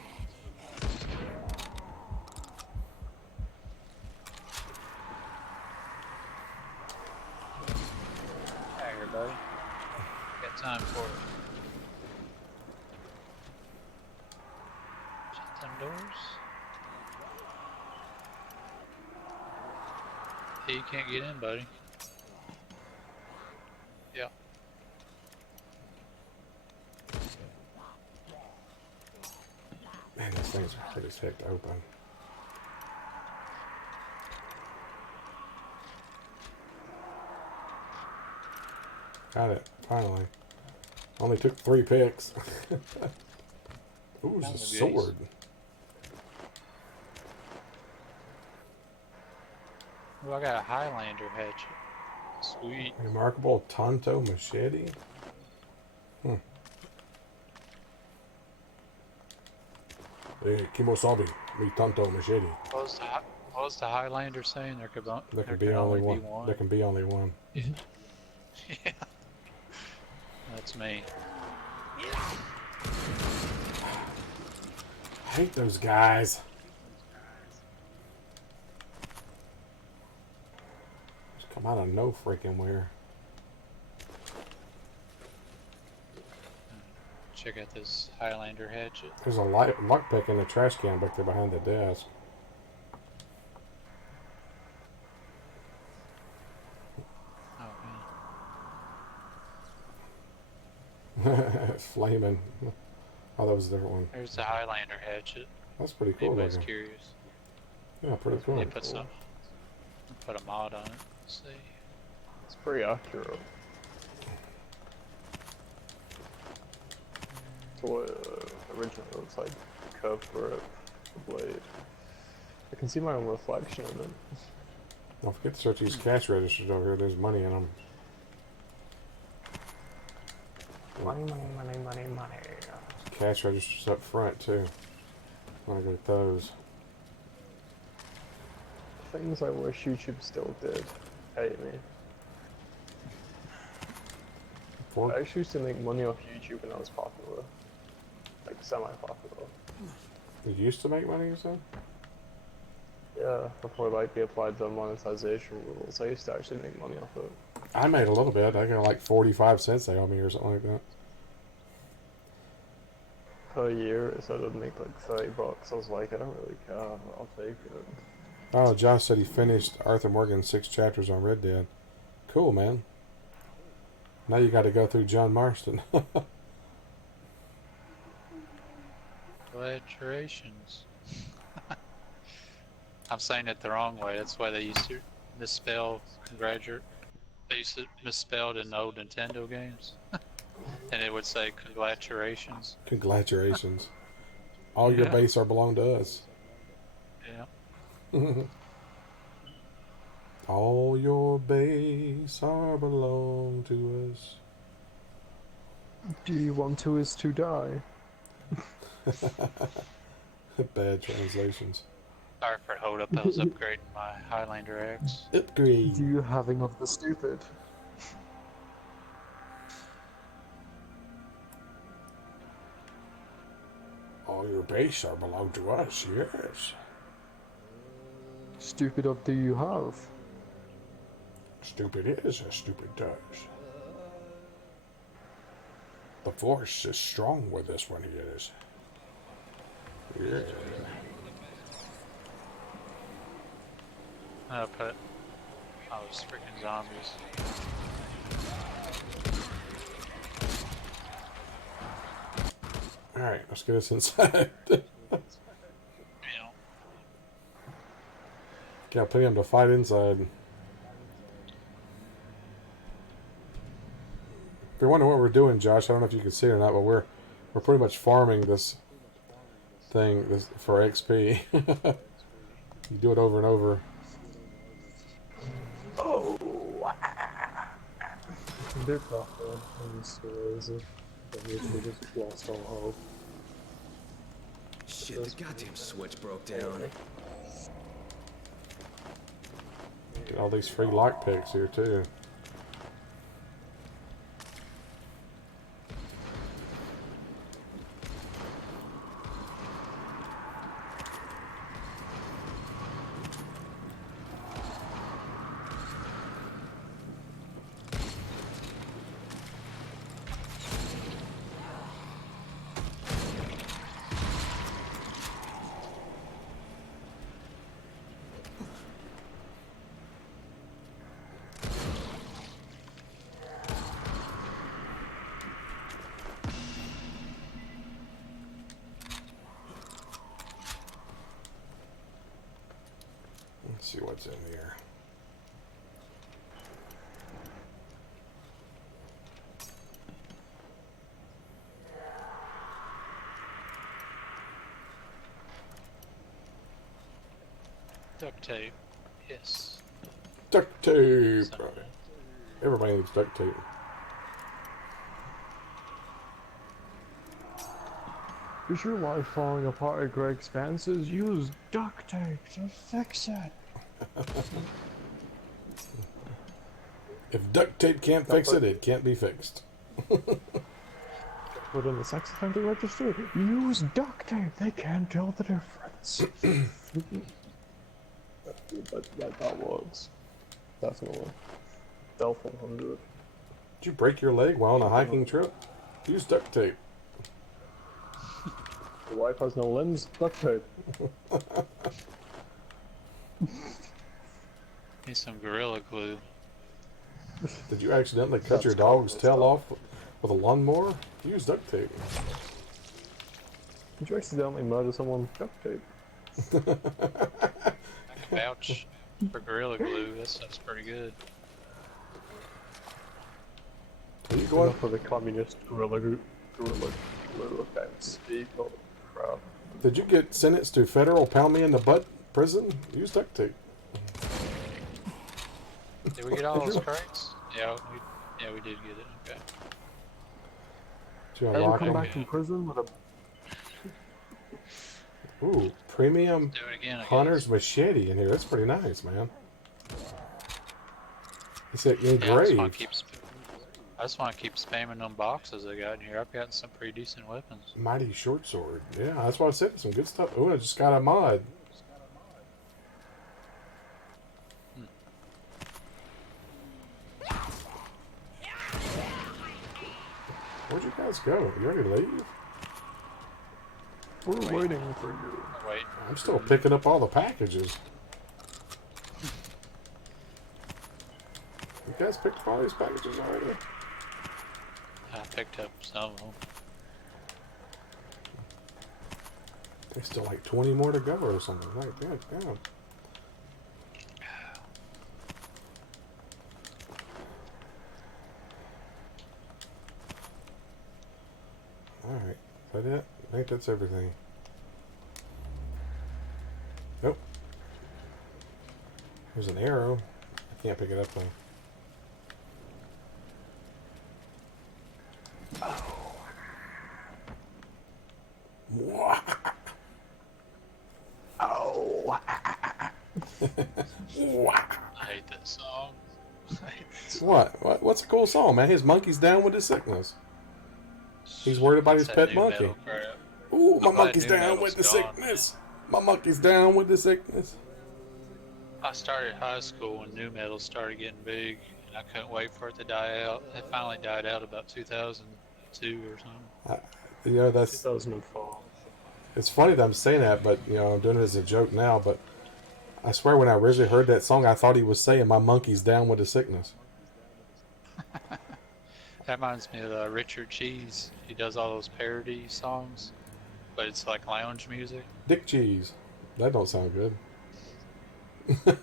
Hey, everybody. Got time for it. Shut them doors. Hey, you can't get in, buddy. Yeah. Man, these things are pretty sick to open. Got it, finally. Only took 3 picks. Ooh, it's a sword. Ooh, I got a Highlander hatchet. Sweet. Remarkable Tonto machete. Hey, Kimosabi, mi Tonto machete. What was the Highlander saying? There There can only be one. There can be only one. Yeah. That's me. I hate those guys. Just come out of no freaking where. Check out this Highlander hatchet. There's a lockpick in the trash can back there behind the desk. It's flaming. Oh, that was a different one. There's the Highlander hatchet. That's pretty cool. Anybody's Looking. curious. Yeah, pretty cool. They put some. Put a mod on it. Let's see. It's pretty accurate. So what originally looks like curved grip, the blade. I can see my own reflection in it. Don't forget to search these cash registers over here. There's money in them. Money, money, money, money, money. Cash registers up front too. I want to get those. Things I wish YouTube still did. Hate me. I actually used to make money off YouTube when I was popular. Like, semi-popular. You used to make money, you said? Yeah, before like they applied the monetization rules, I used to actually make money off it. I made a little bit. I got like 45 cents they owe me or something like that. Per year, it said I'd make like $30. I was like, I don't really care, I'll take it. Oh, Josh said he finished Arthur Morgan's 6 chapters on Red Dead. Cool, man. Now you got to go through John Marston. Congratulations. I'm saying it the wrong way. That's why they used to misspell congratulate. They used to misspell it in the old Nintendo games. And it would say congratulations. Congratulations. All your base are belong to us. Yeah. All your base are belong to us. Do you want to is to die? Bad translations. Sorry for the hold up. I was upgrading my Highlander X. Upgrade. Do you have enough of the stupid? All your base are belong to us, yes. Stupid up do you have? Stupid is as stupid does. The force is strong with us when he is. Yeah. But I was freaking zombies. Alright, let's get us inside. Got plenty of them to fight inside. If you're wondering what we're doing, Josh, I don't know if you can see it or not, but we're pretty much farming this thing for XP. You do it over and over. Oh! They're tougher. I'm so lazy. I literally just lost all hope. Shit, the goddamn switch broke down. Get all these free lockpicks here, too. Let's see what's in here. Duct tape. Yes. Duct tape! Everybody needs duct tape. Is your life falling apart at Greg's fences? Use duct tape to fix it. If duct tape can't fix it, it can't be fixed. Put in the sex offender register. Use duct tape. They can't tell the difference. that works. Definitely. Delta 100. Did you break your leg while on a hiking trip? Use duct tape. Your wife has no limbs. Duct tape. Need some Gorilla Glue. Did you accidentally cut your dog's tail off with a lawnmower? Use duct tape. Did you accidentally murder someone? Duct tape. I can vouch for Gorilla Glue. That stuff's pretty good. Are you going for the communist Gorilla Glue offense? Holy crap. Did you get sentenced to federal pound me in the butt prison? Use duct tape. Did we get all those crates? Yeah, we did get it. Okay. Did you How you unlock come them? back from prison with a... Ooh, premium Do it again, I hunter's guess. machete in here. That's pretty nice, man. It's an Yeah, engraved. I just want to keep spamming them boxes I got in here. I've gotten some pretty decent weapons. Mighty short sword. Yeah, that's what I said. Some good stuff. Oh, I just got a mod. Where'd you guys go? You ready to leave? We're waiting for you. Wait. I'm still picking up all the packages. You guys picked up all these packages already? I picked up some of them. There's still like 20 more to go or something. Like, damn. Alright, is that it? I think that's everything. Nope. There's an arrow. I can't pick it up though. Oh. I hate that song. I hate that song. What? What's a cool song, man? His monkey's down with his sickness. He's worried about his That pet new monkey. metal crap. Ooh, my I'm glad monkey's new down metal's with the gone, sickness. My monkey's down with the sickness. I started high school when new metal started getting big, and I couldn't wait for it to die out. It finally died out about 2002 or something. You know, that's 2004. it's funny that I'm saying that, but you know, I'm doing it as a joke now. But I swear, when I originally heard that song, I thought he was saying, "My monkey's down with the sickness." That reminds me of Richard Cheese. He does all those parody songs, but it's like lounge music. Dick cheese. That don't sound good.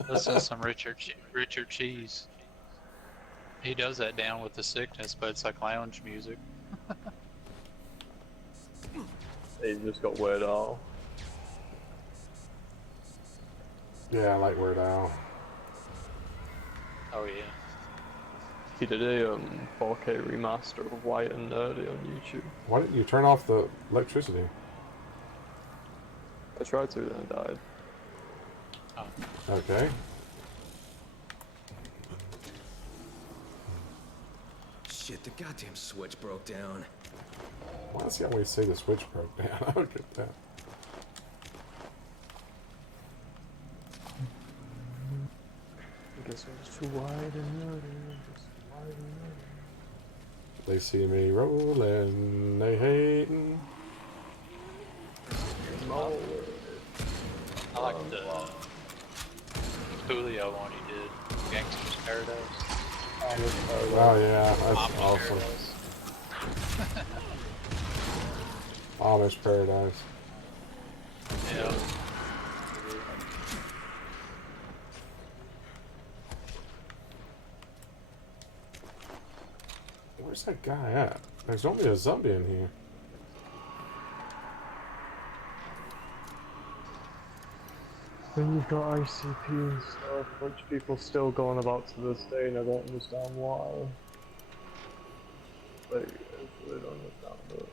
Listen to some Richard Cheese. He does that down with the sickness, but it's like lounge music. They just got Weird Al. Yeah, I like Weird Al. Oh yeah. He did a 4K remaster of White and Nerdy on YouTube. Why didn't you turn off the electricity? I tried to, then it died. Oh. Okay. Shit, the goddamn switch broke down. Why does he always say the switch broke down? I don't get that. I guess it was too wide and nerdy. Just wide and nerdy. They see me rolling, they hating. I like the Julio one he did, Gangster's Paradise. Oh yeah, that's Amish awesome. Paradise. Amish Paradise. Yeah. Where's that guy at? There's only a zombie in here. Then you've got ICP and stuff, which people still going about to this day, and I don't understand why. Like, I really don't understand it.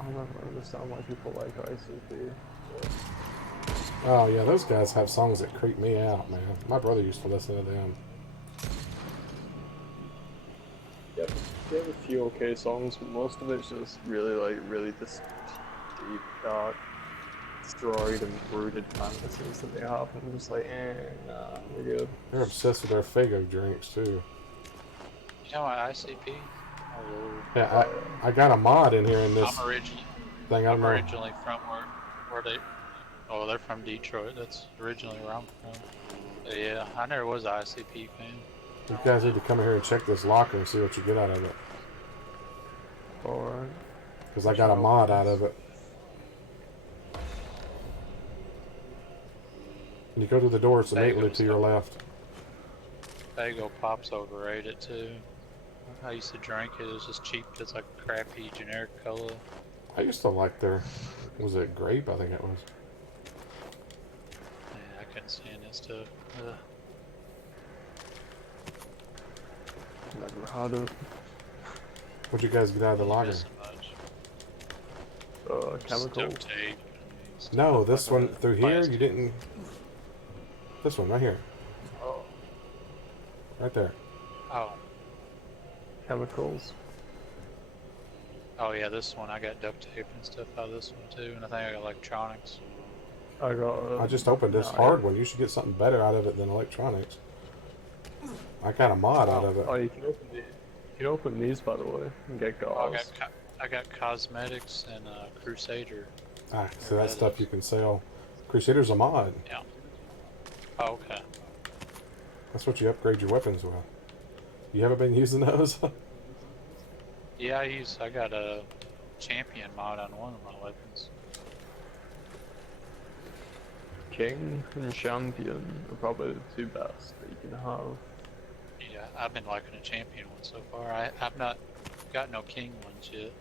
I'll never understand why people like ICP. But... Oh yeah, those guys have songs that creep me out, man. My brother used to listen to them. Yep, they have a few okay songs, but most of it's just really just deep, dark, destroyed and brooded fantasies that they have, and I'm just like, nah, we're good. They're obsessed with their Fago drinks too. You know what ICP? Oh, Yeah, I got a mod in here in this I'm originally from where they. Oh, they're from Detroit. That's originally where I'm from. But yeah, I never was an ICP fan. You guys need to come in here and check this locker and see what you get out of it. Alright. Because I got a mod out of it. And you go to the door, it's immediately to your left. Fago Pop's overrated too. I used to drink it. It was just cheap. It's like crappy generic color. I used to like their, was it grape? I think it was. Yeah, I couldn't stand that stuff. Ugh. Never had it. What'd you guys get out of the lager? Missing much. Just Chemical. duct tape. No, this one like through here. You plastic. didn't. This one right here, Oh, right there. Oh. chemicals. Oh yeah, this one I got duct tape and stuff out of this one too, and I think I got electronics. I got. I just opened this hard one. You should get something better out of it than electronics. I got a mod out of it. Oh, you can open these. You can open these, by the way, and get Oh, gas. I got cosmetics and Crusader. Ah, so that stuff you can sell. Crusader's a mod. Yeah. Oh, okay. That's what you upgrade your weapons with. You haven't been using those? Yeah, I got a champion mod on one of my weapons. King and champion are probably the two best that you can have. Yeah, I've been liking a champion one so far. I've not got no king ones yet.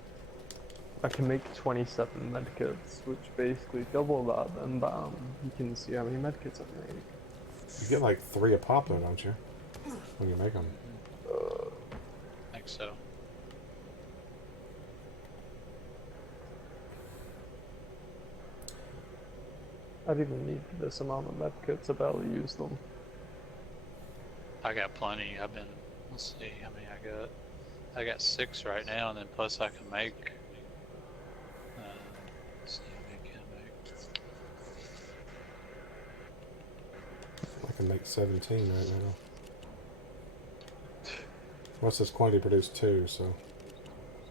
I can make 27 medkits, which basically double that, and bam, you can see how many medkits I make. You get like 3 a pop though, don't you? When you make them. I think so. I didn't even need this amount of medkits, I barely use them. I got plenty. Let's see how many I got. I got 6 right now, and then plus I can make. Let's see how many can I make. I can make 17 right now. What's this quantity produce 2, so.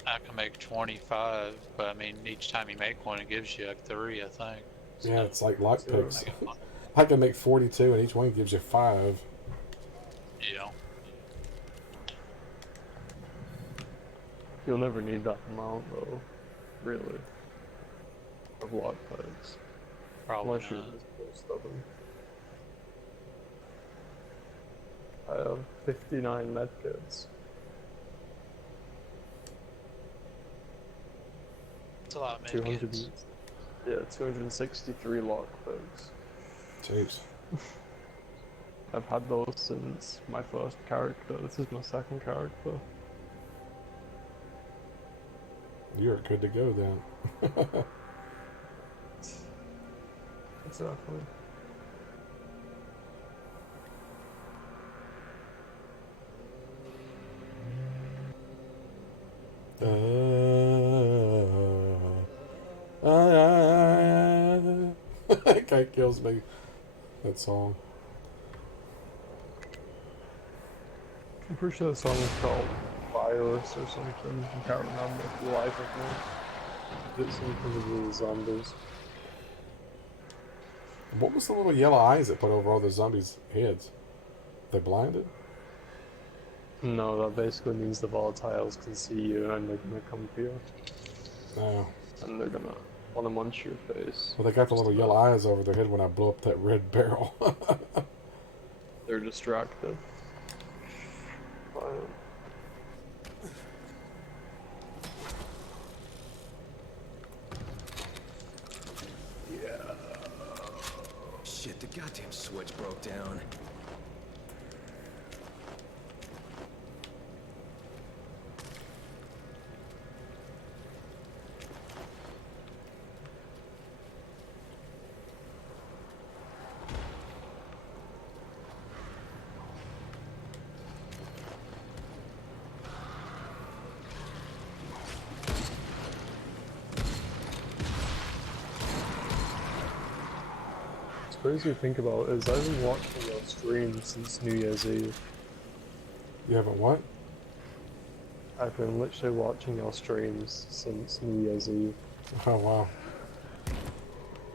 I can make 25, but I mean, each time you make one, it gives you like 3, I think. So, Yeah, it's like lockpicks. I got- I can make 42 and each one gives you 5. yeah. You'll never need that amount though, really, of lockpicks. Probably Unless you're not. just so stubborn. I have 59 medkits. It's a lot of 200, medkits. yeah, 263 lockpicks. Jeez. I've had those since my first character. This is my second character. You're good to go then. Exactly. That guy kills me. That song. I'm pretty sure the song is called Virus or something. I can't remember the life of me. It's something to do with zombies. What was the little yellow eyes that put over all the zombies' heads? They blinded? No, that basically means the volatiles can see you and they're gonna come for you. No. And they're gonna want to munch your face. Well, they got the little yellow eyes over their head when I blew up that red barrel. They're distracted. Fine. Shit, the goddamn switch broke down. Crazy to think about is I've been watching your stream since New Year's Eve. You haven't what? I've been literally watching your streams since New Year's Eve. Oh, wow.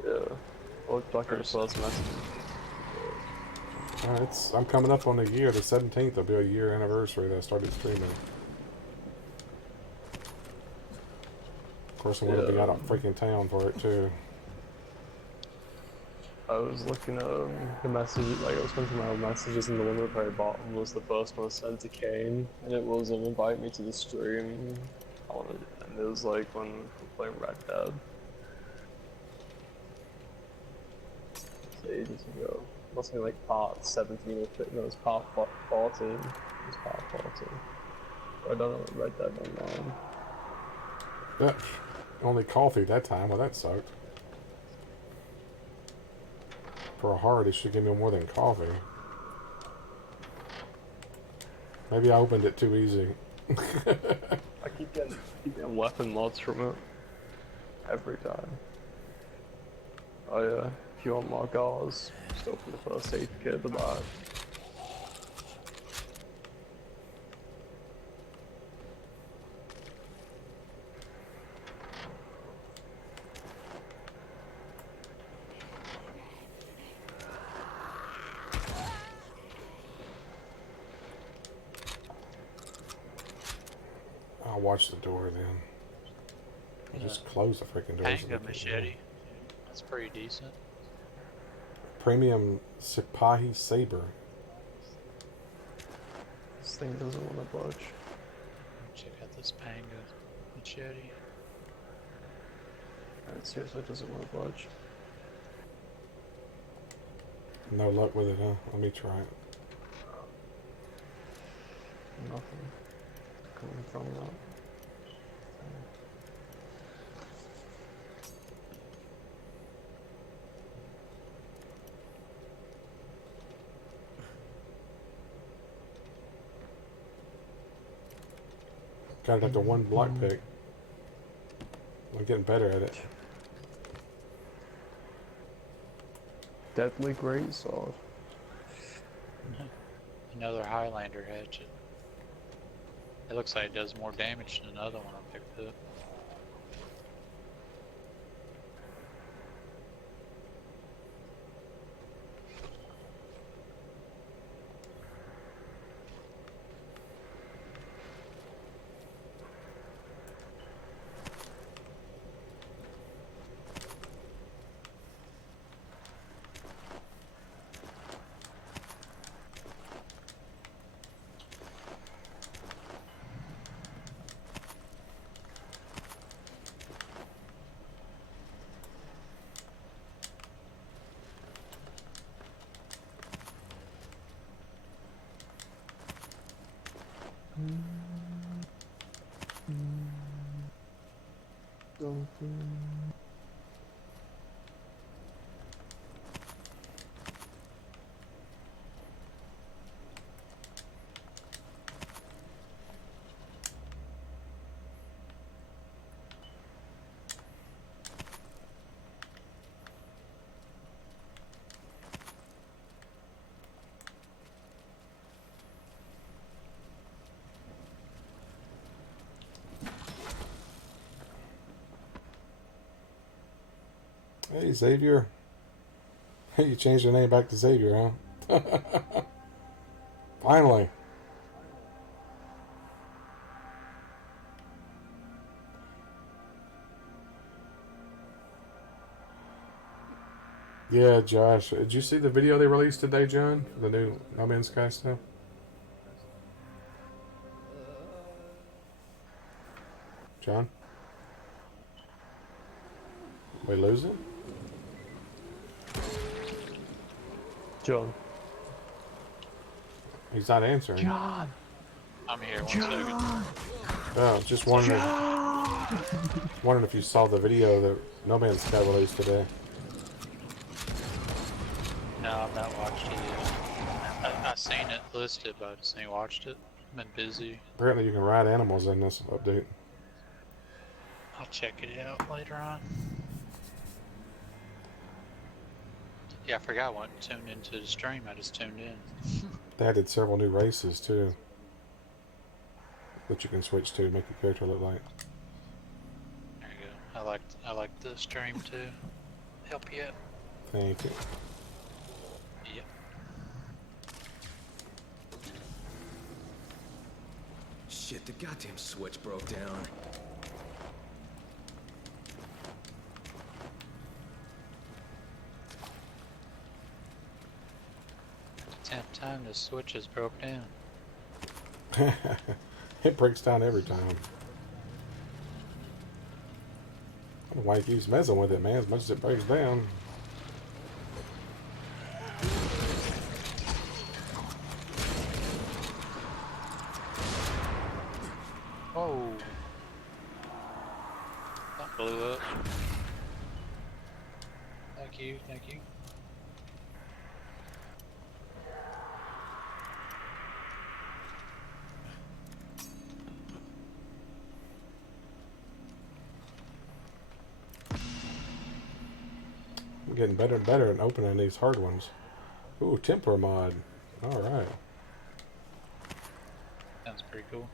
Yeah. I looked back at the first message. I'm coming up on a year. The 17th will be a year anniversary that I started streaming. Of course, I'm going to be out of freaking town for it, too. I was looking at the message, like I was going through my old messages, and the one at the very bottom was the first one sent to Kane, and it was invite me to the stream. And it was like when we were playing Red Dead. It's ages ago. Must be like part 17 or 15, no, it was part 14. It was part 14. I don't read that online. Yeah, only coffee that time. Well, that sucked. For a heart, it should give me more than coffee. Maybe I opened it too easy. I keep getting weapon mods from it. Every time. Oh yeah, if you want more gauze, just open the first aid kit at the back. I'll watch the door then. I'll just close the freaking door. Panga machete. That's pretty decent. Premium Sipahi Saber. This thing doesn't want to budge. Check out this Panga machete. It seriously doesn't want to budge. No luck with it, huh? Let me try it. Nothing coming from that. Got it at the one block pick. I'm getting better at it. Deadly greatsword. Another Highlander hatchet. It looks like it does more damage than another one I picked up. Hey, Xavier. You changed your name back to Xavier, huh? Finally. Yeah, Josh. Did you see the video they released today, John? The new No Man's Sky stuff? John? We lose it? John. He's not answering. John! I'm here, 1 second. Oh, just wondering. Wondering if you saw the video that No Man's Sky released today. No, I've not watched it yet. I seen it listed, but I just ain't watched it. I've been busy. Apparently you can ride animals in this update. I'll check it out later on. Yeah, I forgot what tuned into the stream. I just tuned in. They added several new races too that you can switch to, make your character look like. There you go. I like the stream too. Help you out. Thank you. Yep. Shit, the goddamn switch broke down. Tenth time the switch is broke down. It breaks down every time. I don't know why he keeps messing with it, man, as much as it breaks down. blew up. Thank you, thank you. I'm getting better and better at opening these hard ones. Ooh, Templar mod. Alright. Sounds pretty cool.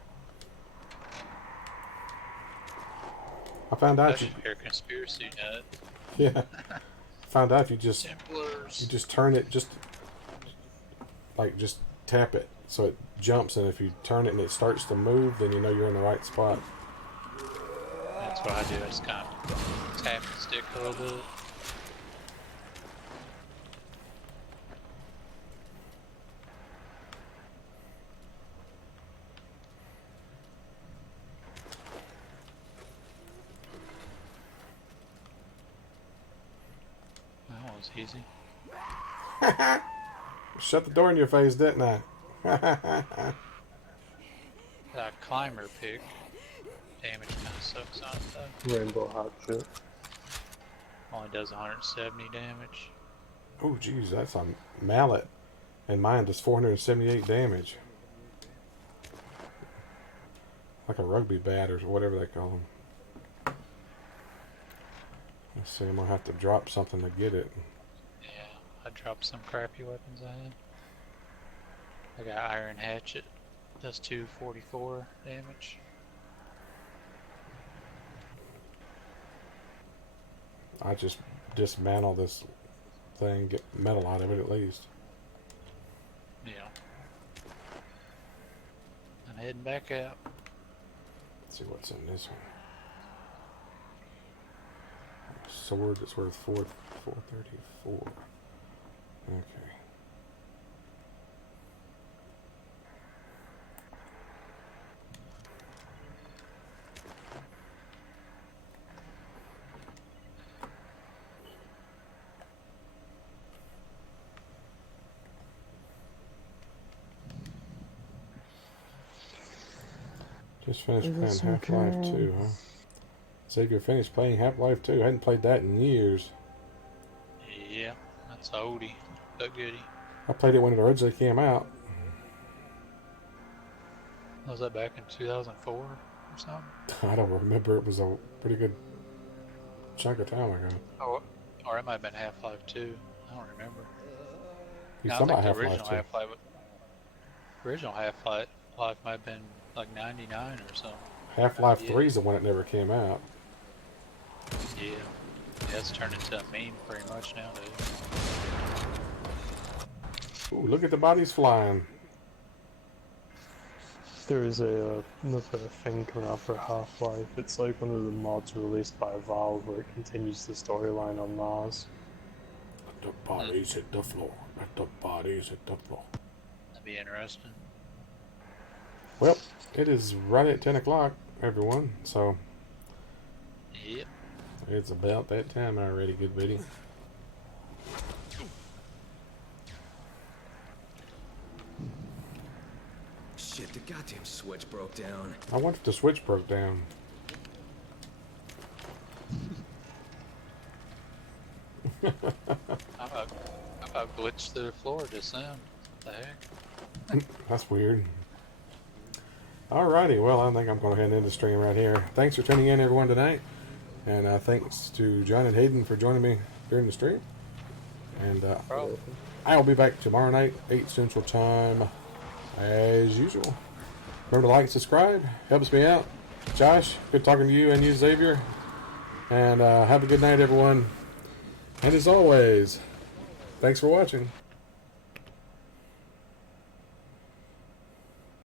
I found out That's your conspiracy nut. yeah. Found out if you just Templars. turn it, just tap it so it jumps, and if you turn it and it starts to move, then you know you're in the right spot. That's what I do. I just kind of tap the stick a little bit. That was easy. Shut the door in your face, didn't I? That climber pick. Damage kind of sucks on it though. Rainbow hot shit. Only does 170 damage. Oh, geez, that's a mallet. And mine does 478 damage. Like a rugby bat or whatever they call them. Let's see, I'm going to have to drop something to get it. Yeah, I dropped some crappy weapons I had. I got iron hatchet. Does 244 damage. I just dismantle this thing, get metal out of it at least. Yeah. I'm heading back out. Let's see what's in this one. Sword that's worth 434. Okay. Just finished playing Half-Life 2, huh? Xavier finished playing Half-Life 2. I hadn't played that in years. Yeah, that's a oldie, but goodie. I played it when it originally came out. Was that back in 2004 or something? I don't remember. It was a pretty good chunk of time ago. Oh, or it might have been Half-Life 2. I don't remember. You No, I talking think about the original Half-Life 2? Original Half-Life might have been like 99 or something. Half-Life 3 is the one that never came out. Yeah. Yeah, it's turned into a meme pretty much nowadays. Ooh, look at the bodies flying. There is another thing coming out for Half-Life. It's like one of the mods released by Valve where it continues the storyline on Mars. Let the bodies hit the floor. Let the bodies hit the floor. That'd be interesting. Well, it is right at 10 o'clock, everyone. So, Yep. it's about that time already, good buddy. Shit, the goddamn switch broke down. I wonder if the switch broke down. I about glitched through the floor just now. What the heck? That's weird. Alrighty, well, I think I'm going to end the stream right here. Thanks for tuning in, everyone, tonight. And thanks to John and Hayden for joining me during the stream. And I'll be back tomorrow night, 8 Central Time, as usual. Remember to like and subscribe. Helps me out. Josh, good talking to you and you, Xavier. And have a good night, everyone. And as always, thanks for watching.